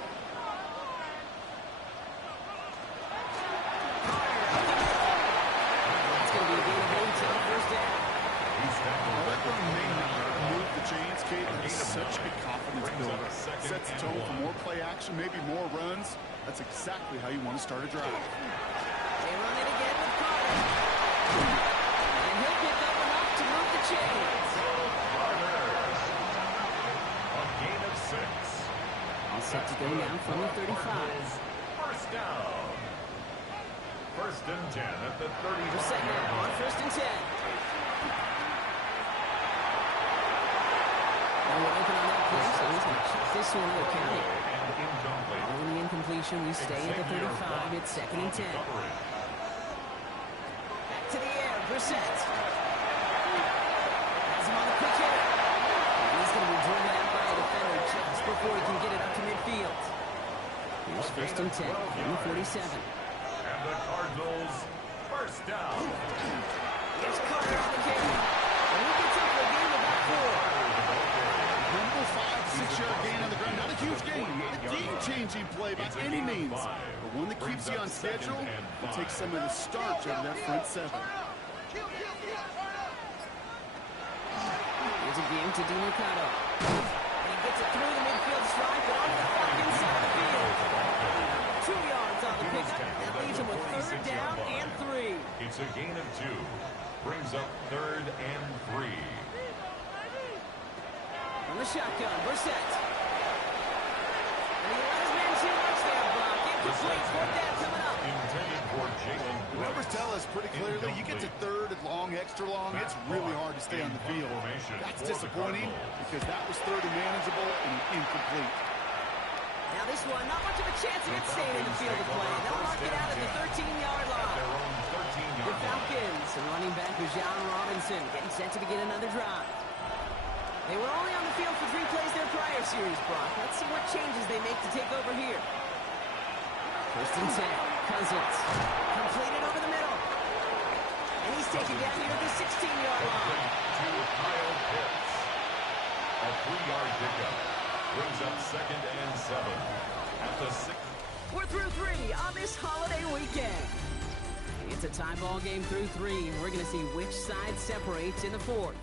Carter up the middle. That's going to be a gain of 8 to the first down. Well, that one may not move the chains, Kate. That is such a confidence builder. Sets the tone for more play action. production, maybe more runs. That's exactly how you want to start a drive. They run it again with Carter. And he'll pick up enough to move the chains. A gain of 6. All set to go now from the 35. First down. First and 10 at the 35. Brissett now on first and 10. Now we're open on that play, so he's going to check this one to count it. Following the incompletion, we stay at the 35. It's second and 10. Back to the air, Brissett. Has him on the quick hitter. And he's going to be driven out by a defender just before he can get it up to midfield. Here's first and 10 from the 47. And the Cardinals first down. Here's Carter on the carry. And he gets up for a gain of about 4. Number 5, 6-yard gain on the ground. Not a huge gain, not a game-changing play by any means, but one that keeps you on schedule and takes some of the starch out of that front 7. Here's a game to DiMercato. And he gets it through the midfield strike, but onto the Falcons side of the field. 2 yards on the pickup. That leaves him with third down and 3. It's a gain of 2. Brings up third and 3. From the shotgun, Brissett. And he let his man too much there, Brock. Incomplete, fourth down coming up. Intended for Jalen. The numbers tell us pretty clearly, you get to third and long, extra long, it's really hard to stay on the field. That's disappointing because that was third and manageable and incomplete. Now this one, not much of a chance of it staying in the field of play. They'll mark it out at the 13-yard line. The Falcons, and running back Bijan Robinson, getting set to begin another drive. They were only on the field for 3 plays their prior series, Brock. Let's see what changes they make to take over here. First and 10, Cousins. Completed over the middle. And he's taken down here at the 16-yard line. To Kyle Pitts. A 3-yard pickup. Brings up second and 7 at the 6. We're through 3 on this holiday weekend. It's a tie ball game through 3. We're going to see which side separates in the 4th.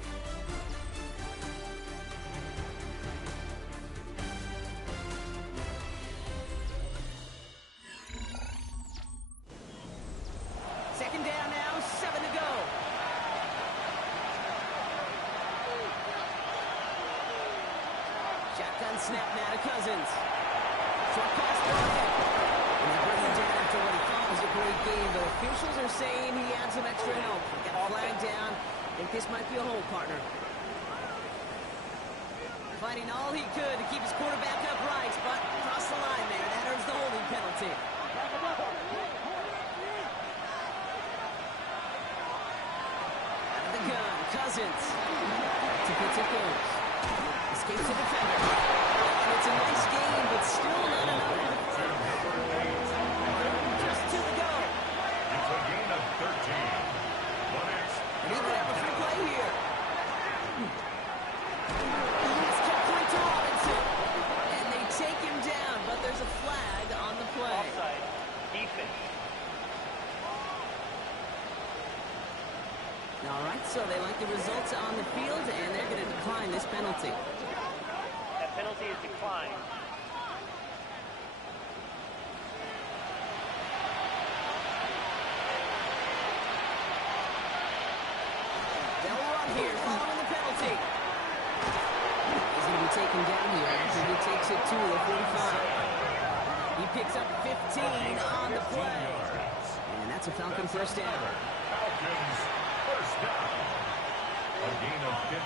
Second down now, 7 to go. Shotgun snap now to Cousins. Short pass thrown in. And they bring him down after what he thought was a great game, but officials are saying he had some extra help. He got a flag down. I think this might be a hold, partner. Fighting all he could to keep his quarterback upright, but across the line there. That earns the holding penalty. The gun, Cousins. Back to Pitts it goes. Escapes the defender. And it's a nice game, but still not enough. Just 2 to go. It's a gain of 13. But it's And he's going to have a free play here. It's kept point to Robinson. And they take him down, but there's a flag on the play. Offside. Defense. All right, so they like the results on the field, and they're going to decline this penalty. That penalty is declined. They'll run here following the penalty. He's going to be taken down here after he takes it to the 45. He picks up 15 on the play. And that's a Falcon first down. Falcons first down. A gain of 15.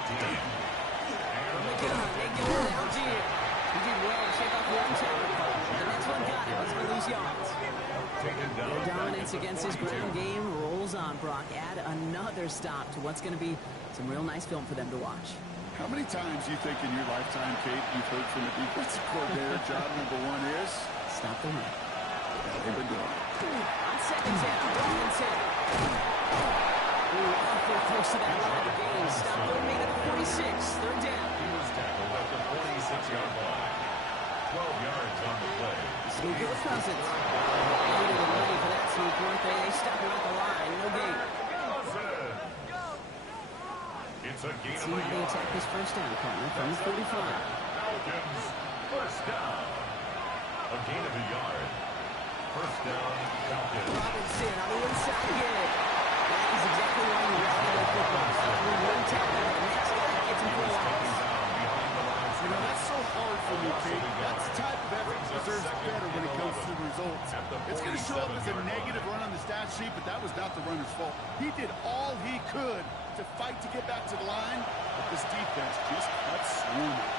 From the gun, they give it to Algier. He did well to shake off one tackle. The next one got it. He's going to lose yards. Their dominance against his ground game rolls on, Brock. Add another stop to what's going to be some real nice film for them to watch. How many times do you think in your lifetime, Kate, you've heard from the defensive coordinator, job number 1 is? Stop the run. They've been doing it. On second down, Robinson. Awful close to that line of game. Stop one made at the 46. Third down. He was tackled at the 46-yard line. 12 yards on the play. Sneaker with Cousins. Loaded and ready for that sneak, weren't they? They stop him at the line. No gain. It's a gain See how they attack this first down, partner, from the 45. Falcons first down. A gain of a yard. First down, Falcons. Robinson on the inside again. That is exactly why you rally the football. After one tackle, the next guy gets him for a loss. You know, that's so hard for me, Kate. That type of effort deserves better when it comes to the results. It's going to show up as a negative run on the stat sheet, but that was not the runner's fault. He did all he could to fight to get back to the line, but this defense just kept swarming.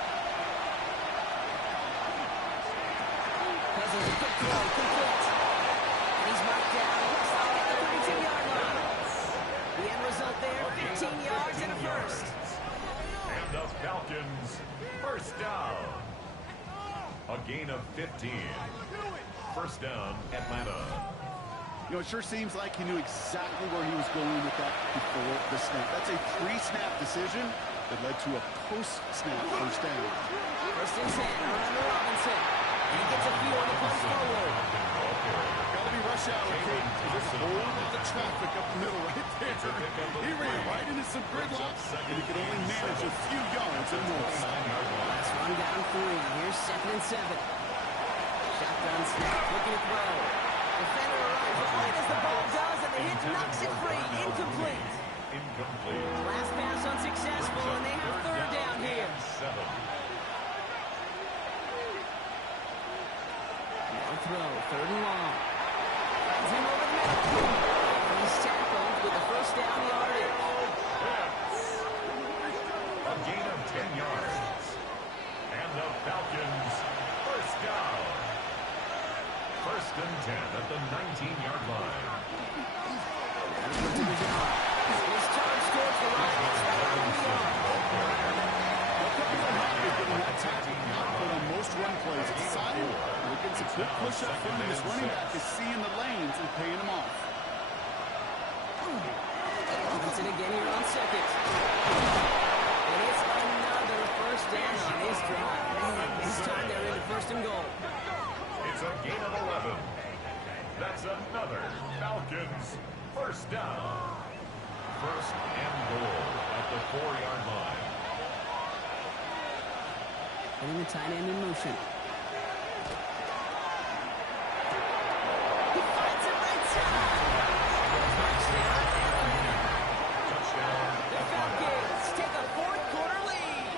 Cousins, a quick throw, complete. And he's marked down inside at the 32-yard line. The end result there, 15 yards and a first. And the Falcons, first down. A gain of 15. First down, Atlanta. You know, it sure seems like he knew exactly where he was going with that before the snap. That's a pre-snap decision that led to a post-snap first down. First and 10, around to Robinson. And he gets a few on the punch forward. Got to be rush hour, Kate, because there's a whole lot of traffic up the middle right there. He ran right into some gridlock, and he could only manage a few yards at most. Last run down 3. Here's 2nd and 7. Shotgun snap, looking to throw. Defender arrives right as the ball does, and the hit knocks it free. Incomplete. Last pass unsuccessful, and they have 3rd down here. Now throw, 3rd and long. Finds him over the middle. He's tackled with the first down yardage. A gain of 10 yards. And the Falcons, first down. First and 10 at the 19-yard line. His charge towards the right. It's right on the yard. But on most run plays, it's silent. Looking some quick push-up from him. This running back is seeing the lanes and paying them off. Robinson again here on 2nd. And it's another first down on his drive. This time they're into 1st and goal. It's a gain of 11. That's another Falcons first down. First and goal at the 4-yard line. Putting the tight end in motion. He finds it right side. Touchdown. The Falcons take a 4th-quarter lead.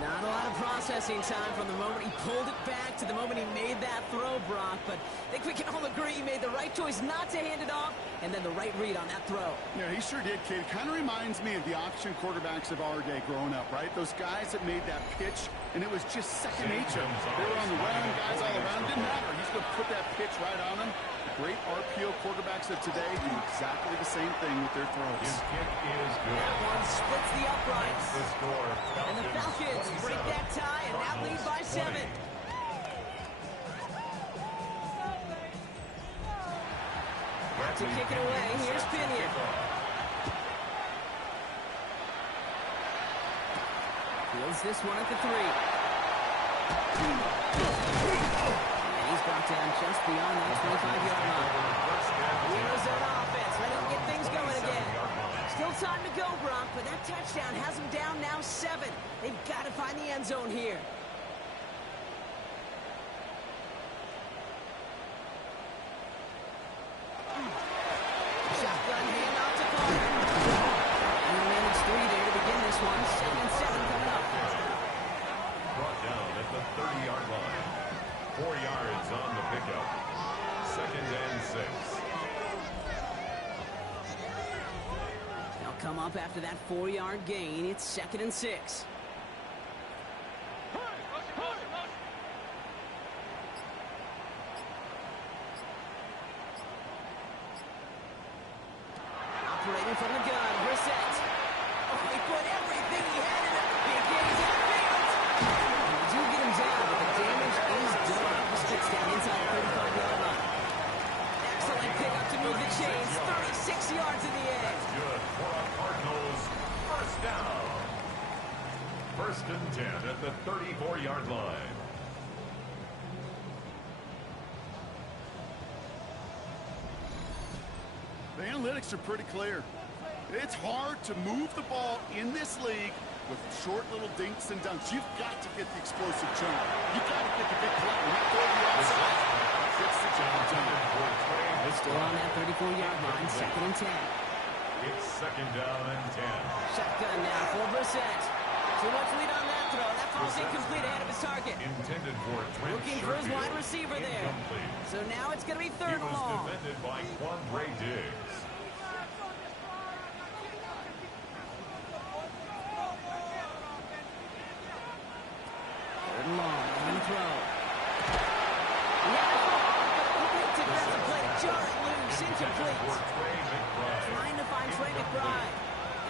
Not a lot of processing time from the moment he pulled it back to the moment he made that throw, Brock. But I think we can all agree he made the right choice not to hand it off, and then the right read on that throw. Yeah, he sure did, kid. Kind of reminds me of the option quarterbacks of our day growing up, right? Those guys that made that pitch, and it was just second nature. They were on the run, guys all around. Didn't matter. He's going to put that pitch right on them. The great RPO quarterbacks of today do exactly the same thing with their throws. His kick is good. That one splits the uprights. The score, And the Falcons break that tie and now lead by 7. To kick it away, here's Pinion. Fields this one at the 3. And he's brought down just beyond that 25-yard line. The Arizona offense ready to get things going again. Still time to go, Brock, but that touchdown has them down now 7. They've got to find the end zone here. Shotgun handoff to Carter. And they managed 3 there to begin this one. 2nd and 7 coming up. brought down at the 30-yard line. 4 yards on the pickup. 2nd and 6. They'll come up after that 4-yard gain. It's 2nd and 6. Operating from the gun, Brissett. Oh, he put everything he had in it. Big gains downfield. They do get him down, but the damage is done. He sticks down inside the 35-yard line. Excellent pickup to move the chains. 36 yards in the air. Good for a Cardinals first down. 1st and 10 at the 34-yard line. The analytics are pretty clear. It's hard to move the ball in this league with short little dinks and dunks. You've got to get the explosive chunk. You've got to get the big play. When you go to the outside, gets the job done. They're still on that 34-yard line, 2nd and 10. It's 2nd down and 10. Shotgun now for Brissett. Too much lead on that throw. That falls incomplete ahead of his target. Intended for Trent Looking for his Sherfield. wide receiver there. Incomplete. So now it's going to be He 3rd and was long. defended by Quandre Diggs. 3rd and long. On the throw. Yeah, defensive play to jar it loose. Incomplete. For Trey McBride. Trying to find Trey McBride.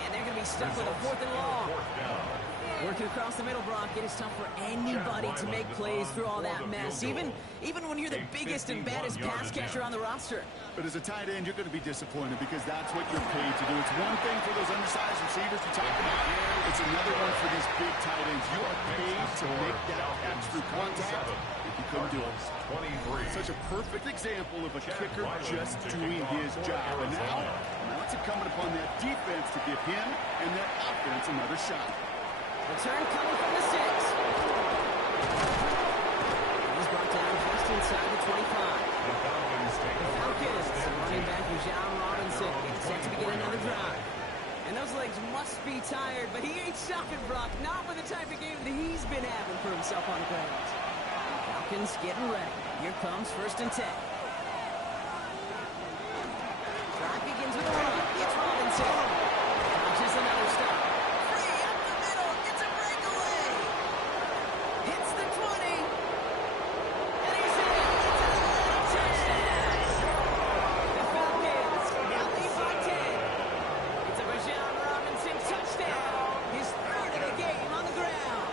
And they're going to be stuck with a 4th and long. 4th down. Working across the middle, Brock. It is tough for anybody to make plays through all that mess, even when you're the biggest and baddest pass catcher on the roster. But as a tight end, you're going to be disappointed because that's what you're paid to do. It's one thing for those undersized receivers you talk about. It's another one for these big tight ends. You are paid to make that catch through contact if you couldn't do it. 23. Such a perfect example of a kicker just doing his job. And now it's incumbent upon that defense to give him and that offense another shot. Return coming from the 6. He's brought down just inside the 25. The Falcons take The Falcons, running back Bijan Robinson, gets set to begin another drive. And those legs must be tired, but he ain't stopping, Brock. Not with the type of game that he's been having for himself on the ground. Falcons getting ready. Here comes 1st and 10. Drive begins with a run. It's Robinson. Just another stop. Free up the middle. Gets a breakaway. Hits the 20. And he's in. It's a 10. The Falcons now lead by 10. It's a Bijan Robinson touchdown. His 3rd of the game on the ground.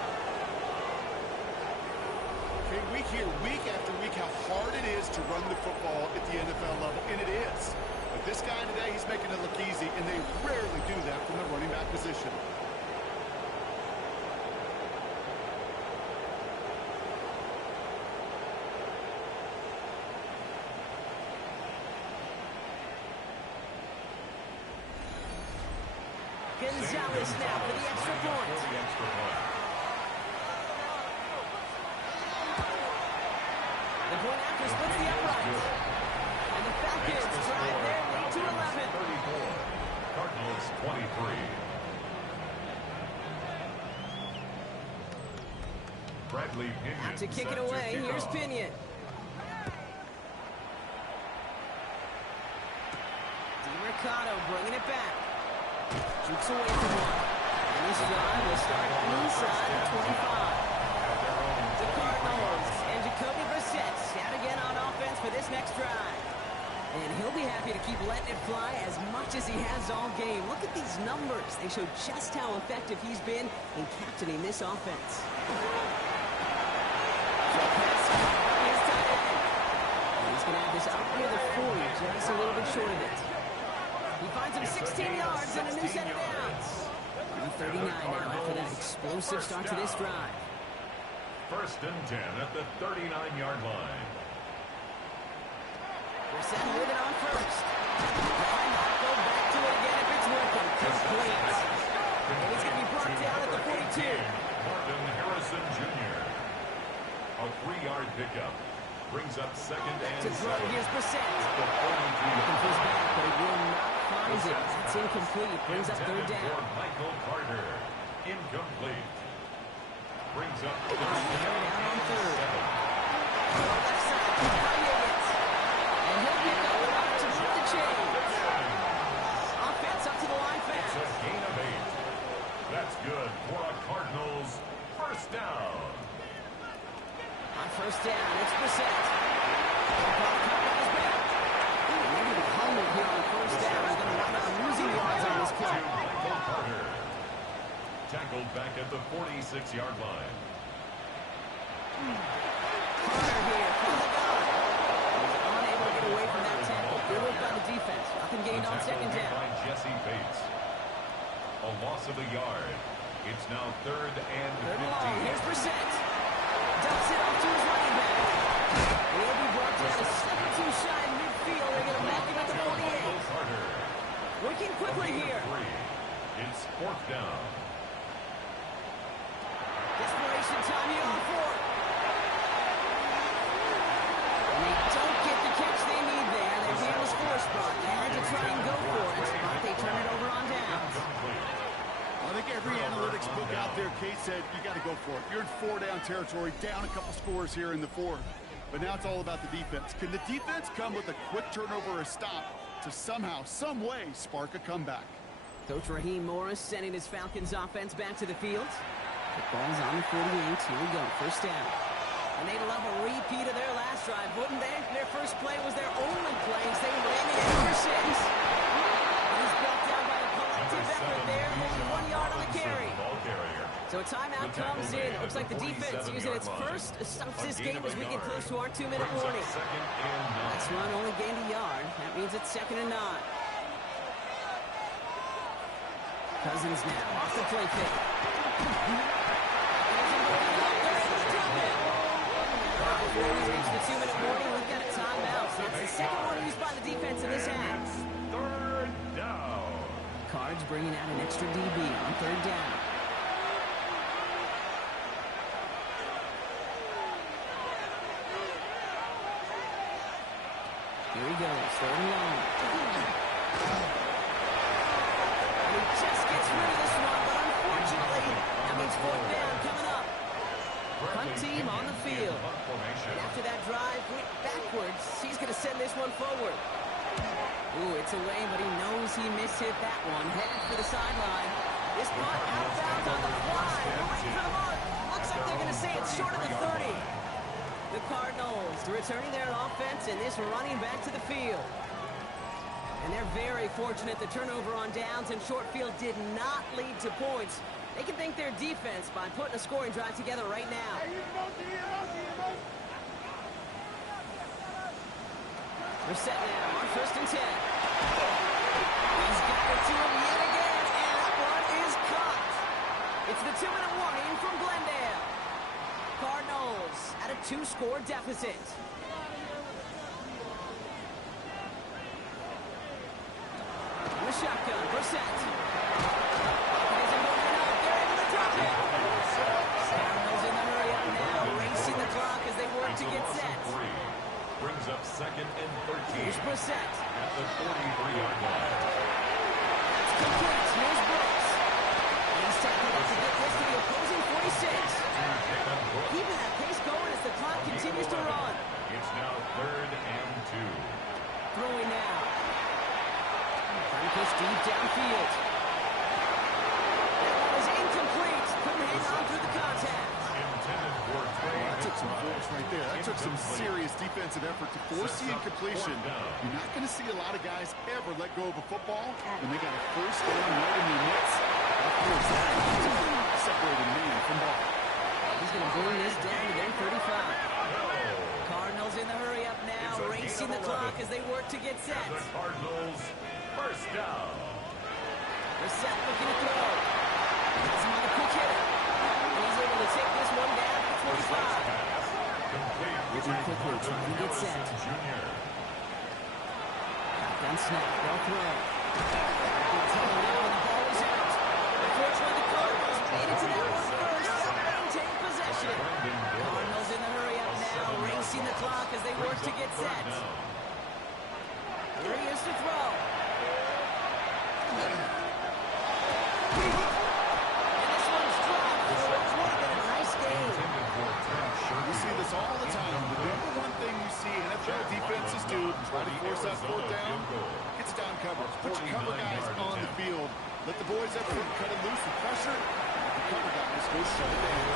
Okay, we hear week after week how hard it is to run the football at the NFL level, and it is. But this guy today, he's making it look easy, and they rarely do that from the running back position. Gonzalez now for the extra point. The point after splits the uprights. And the Falcons drive their lead to 11. 34. Cardinals 23. Bradley Pinion Out to kick set it away. kick Here's off. Pinion. DiMercado bringing it back. Jukes away from one. And this drive will start inside the 25. The Cardinals and Jacoby Brissett out again on offense for this next drive. And he'll be happy to keep letting it fly as much as he has all game. Look at these numbers. They show just how effective he's been in captaining this offense. He's tight end. And he's going to have this up near the 40, just a little bit short of it. He finds him 16 yards and a new set of downs. On the 39 now after that explosive start to this drive. 1st and 10 at the 39-yard line. Brissett with it on 1st. Why not go back to it again if it's working? Complete. And he's going to be brought down at the 42. Martin Harrison Jr. A 3-yard pickup. Brings up 2nd and To throw, 7. here's Brissett. The 42. Looking for his back, but he will not find it. It's incomplete. Brings up 3rd Intended down. for Michael Carter. Incomplete. Brings up Down on 3rd. 7. Left side, finding it. And he'll get going out to move the chains. Offense up to the line It's fast. a gain of 8. That's good for a Cardinals 1st down. On 1st down, it's Brissett. Caught on his back. Maybe the humble here on 1st down is going to wind up losing yards on this To play. Michael Carter. Tackled back at the 46-yard line. Carter here from the gun. He's unable to get away from that tackle. Good work by the defense. Nothing gained on Tackle 2nd made down. by Jesse Bates. A loss of a yard. It's now 3rd and 3rd and long. 15. Here's Brissett. Dumps it off to his running back. And he'll be brought down a 7-2 shot in midfield. They're going to back him at the 48. Carter. Working quickly here. 3. It's 4th down. Desperation time here on fourth. And they don't get the catch they need there. Their hand was forced, but they had to try and go for it, but they turn it over on downs. I think every analytics book out there, Kate said, you got to go for it. You're in 4-down territory, down a couple scores here in the fourth. But now it's all about the defense. Can the defense come with a quick turnover or a stop to somehow, some way, spark a comeback? Coach Raheem Morris sending his Falcons offense back to the field. The ball's on the 48. Here we go, first down. And they'd love a repeat of their last drive, wouldn't they? Their first play was their only play as they ran it for 6. He's brought down by a collective effort there, only 1 yard on the carry. So a timeout comes in. It looks like the defense using its first stops this game as we get close to our 2-minute warning. Last run only gained a yard. That means it's 2nd and 9. Cousins now off the play fake. Before we reach the 2-minute warning, we've got a timeout. So that's the second one used by the defense in this half. Third down. Cards bringing out an extra DB on 3rd down. Here he goes, 3rd and long. And he just gets rid of this one, but unfortunately, that means 4th down coming up. Punt team on the field. And after that drive went backwards, he's going to send this one forward. Ooh, it's away, but he knows he mishit that one. Headed for the sideline. This punt outbounds on the fly. They're waiting for the mark. Looks like they're going to say it's short of the 30. The Cardinals returning their offense and this running back to the field. And they're very fortunate the turnover on downs and short field did not lead to points. They can thank their defense by putting a scoring drive together right now. We're set now on 1st and 10. He's got it to him yet again, and that one is caught. It's the 2-minute warning from Glendale. Cardinals at a 2-score deficit. On the shotgun, Brissett. Cardinals in the hurry up now, racing the clock as they work to get set. Brings up 2nd and 13. Here's Brissett. At the 43-yard line. That's complete. Here's Brooks. And he's tackled up to get this to the opposing 46. Keeping that pace going as the clock continues to run. It's now 3rd and 2. Throwing now. Trying to push deep downfield. That was incomplete. Couldn't hang on through the contact. That took some force right there. That took some serious defensive effort to force the incompletion. You're not going to see a lot of guys ever let go of a football when they got a first down right in their midst. Of course, that separated man from ball. He's going to bring this down to their 35. Cardinals in the hurry up now, racing the clock as they work to get set. The Cardinals first down. They're set, looking to throw. Has him on the quick hitter. He's able to take this one down to 25. Richard quickly trying to get set. Shotgun snap, they'll throw. Good tackle now, and the ball is out. Unfortunately, the Cardinals made it to that one first. They'll maintain possession. Cardinals in the hurry up now, racing the clock as they work to get set. Here he is to throw. You see this all the time. The number one thing you see NFL defenses do, try to force that 4th down, gets down coverage. Put your cover guys on the field. Let the boys up front cut it loose with pressure. The cover guys go shut it down.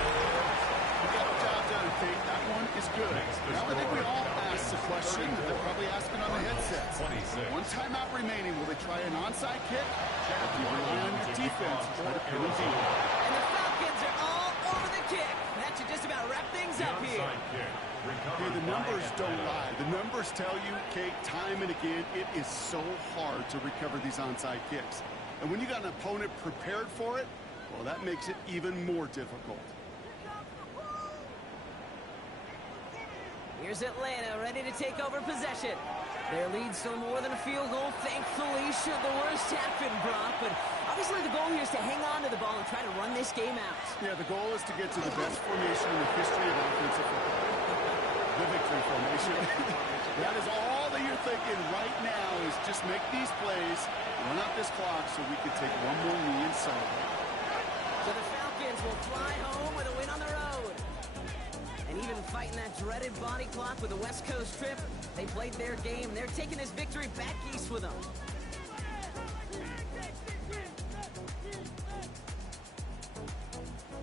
You got the job done, Kate. That one is good. Now I think we all ask the question that they're probably asking on the headsets. One timeout remaining. Will they try an onside kick? Or do you rely on your defense to try to penalty? And the Falcons are all over the kick. That should just about wrap things up here. Hey, the numbers don't lie. The numbers tell you, Kate, time and again, it is so hard to recover these onside kicks. And when you got an opponent prepared for it, well, that makes it even more difficult. Here's Atlanta ready to take over possession. Their lead's still more than a field goal, thankfully, should the worst happen, Brock. But Obviously, the goal here is to hang on to the ball and try to run this game out. Yeah, the goal is to get to the best formation in the history of offensive football. The victory formation. That is all that you're thinking right now is just make these plays, run out this clock so we can take one more knee and celebrate. So the Falcons will fly home with a win on the road. And even fighting that dreaded body clock with the West Coast trip, they played their game. They're taking this victory back east with them.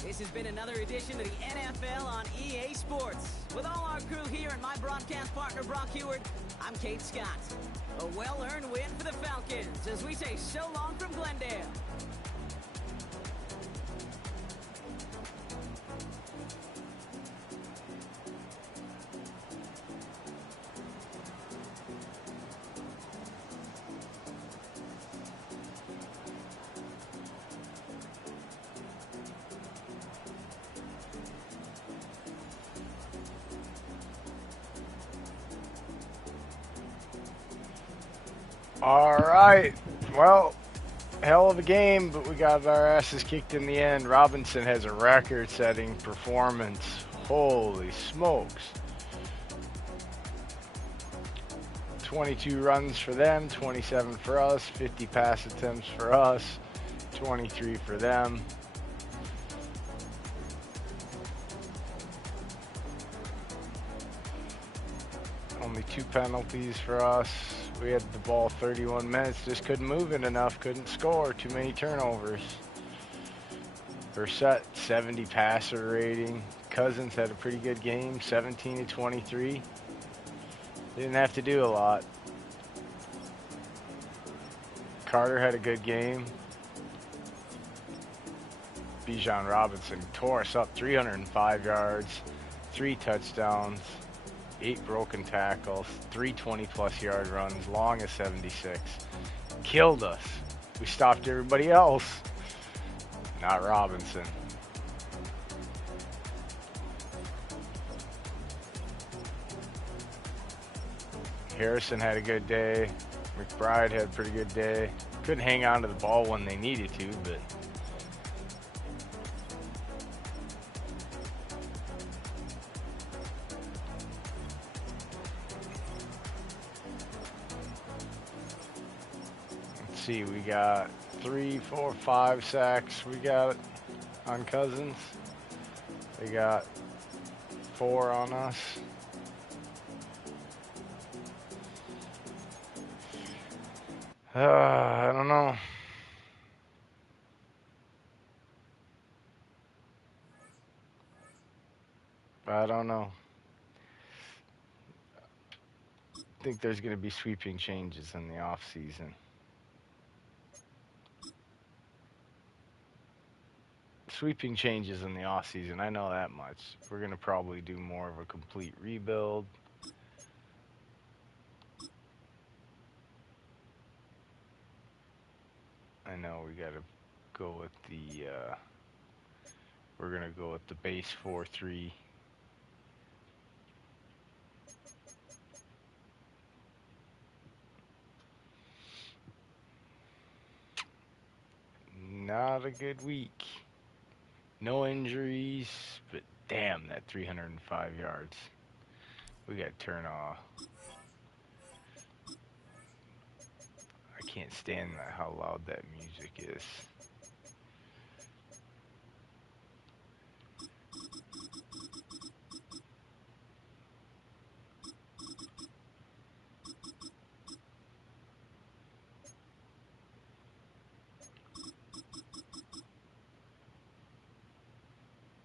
This has been another edition of the NFL on EA Sports. With all our crew here and my broadcast partner, Brock Heward, I'm Kate Scott. A well-earned win for the Falcons as we say so long from Glendale. All right. Well, hell of a game, but we got our asses kicked in the end. Robinson has a record-setting performance. Holy smokes. 22 runs for them, 27 for us, 50 pass attempts for us, 23 for them. Only 2 penalties for us. We had the ball 31 minutes, just couldn't move it enough, couldn't score, too many turnovers. Brissett, 70 passer rating. Cousins had a pretty good game, 17 to 23. Didn't have to do a lot. Carter had a good game. Bijan Robinson tore us up, 305 yards, 3 touchdowns. 8 broken tackles, 3 20-plus yard runs, long as 76. Killed us. We stopped everybody else. Not Robinson. Harrison had a good day. McBride had a pretty good day. Couldn't hang on to the ball when they needed to, but see, we got 3, 4, 5 sacks we got on Cousins. They got 4 on us. I don't know. I don't know. I think there's going to be sweeping changes in the off season. Sweeping changes in the off season. I know that much. We're going to probably do more of a complete rebuild. I know we got to go with the we're going to go with the base 4-3. Not a good week. No injuries, but damn, that 305 yards. We got to turn off. I can't stand how loud that music is.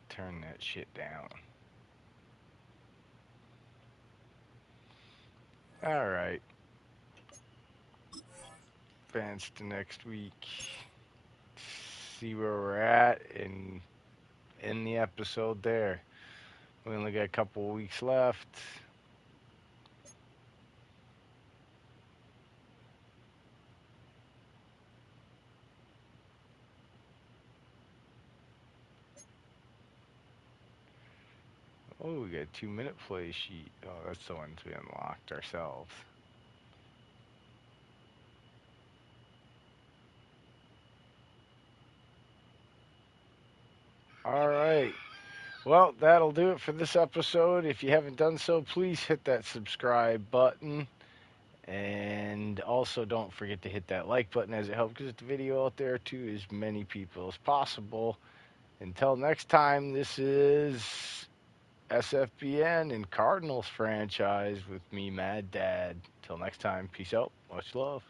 Turn that shit down. All right. Advance to next week. See where we're at and end the episode there. We only got a couple of weeks left. Oh, we got a 2-minute play sheet. Oh, that's the ones we unlocked ourselves. All right. Well, that'll do it for this episode. If you haven't done so, please hit that subscribe button. And also don't forget to hit that like button as it helps get the video out there to as many people as possible. Until next time, this is SFBN and Cardinals franchise with me, Mad Dad. Till next time, peace out. Much love.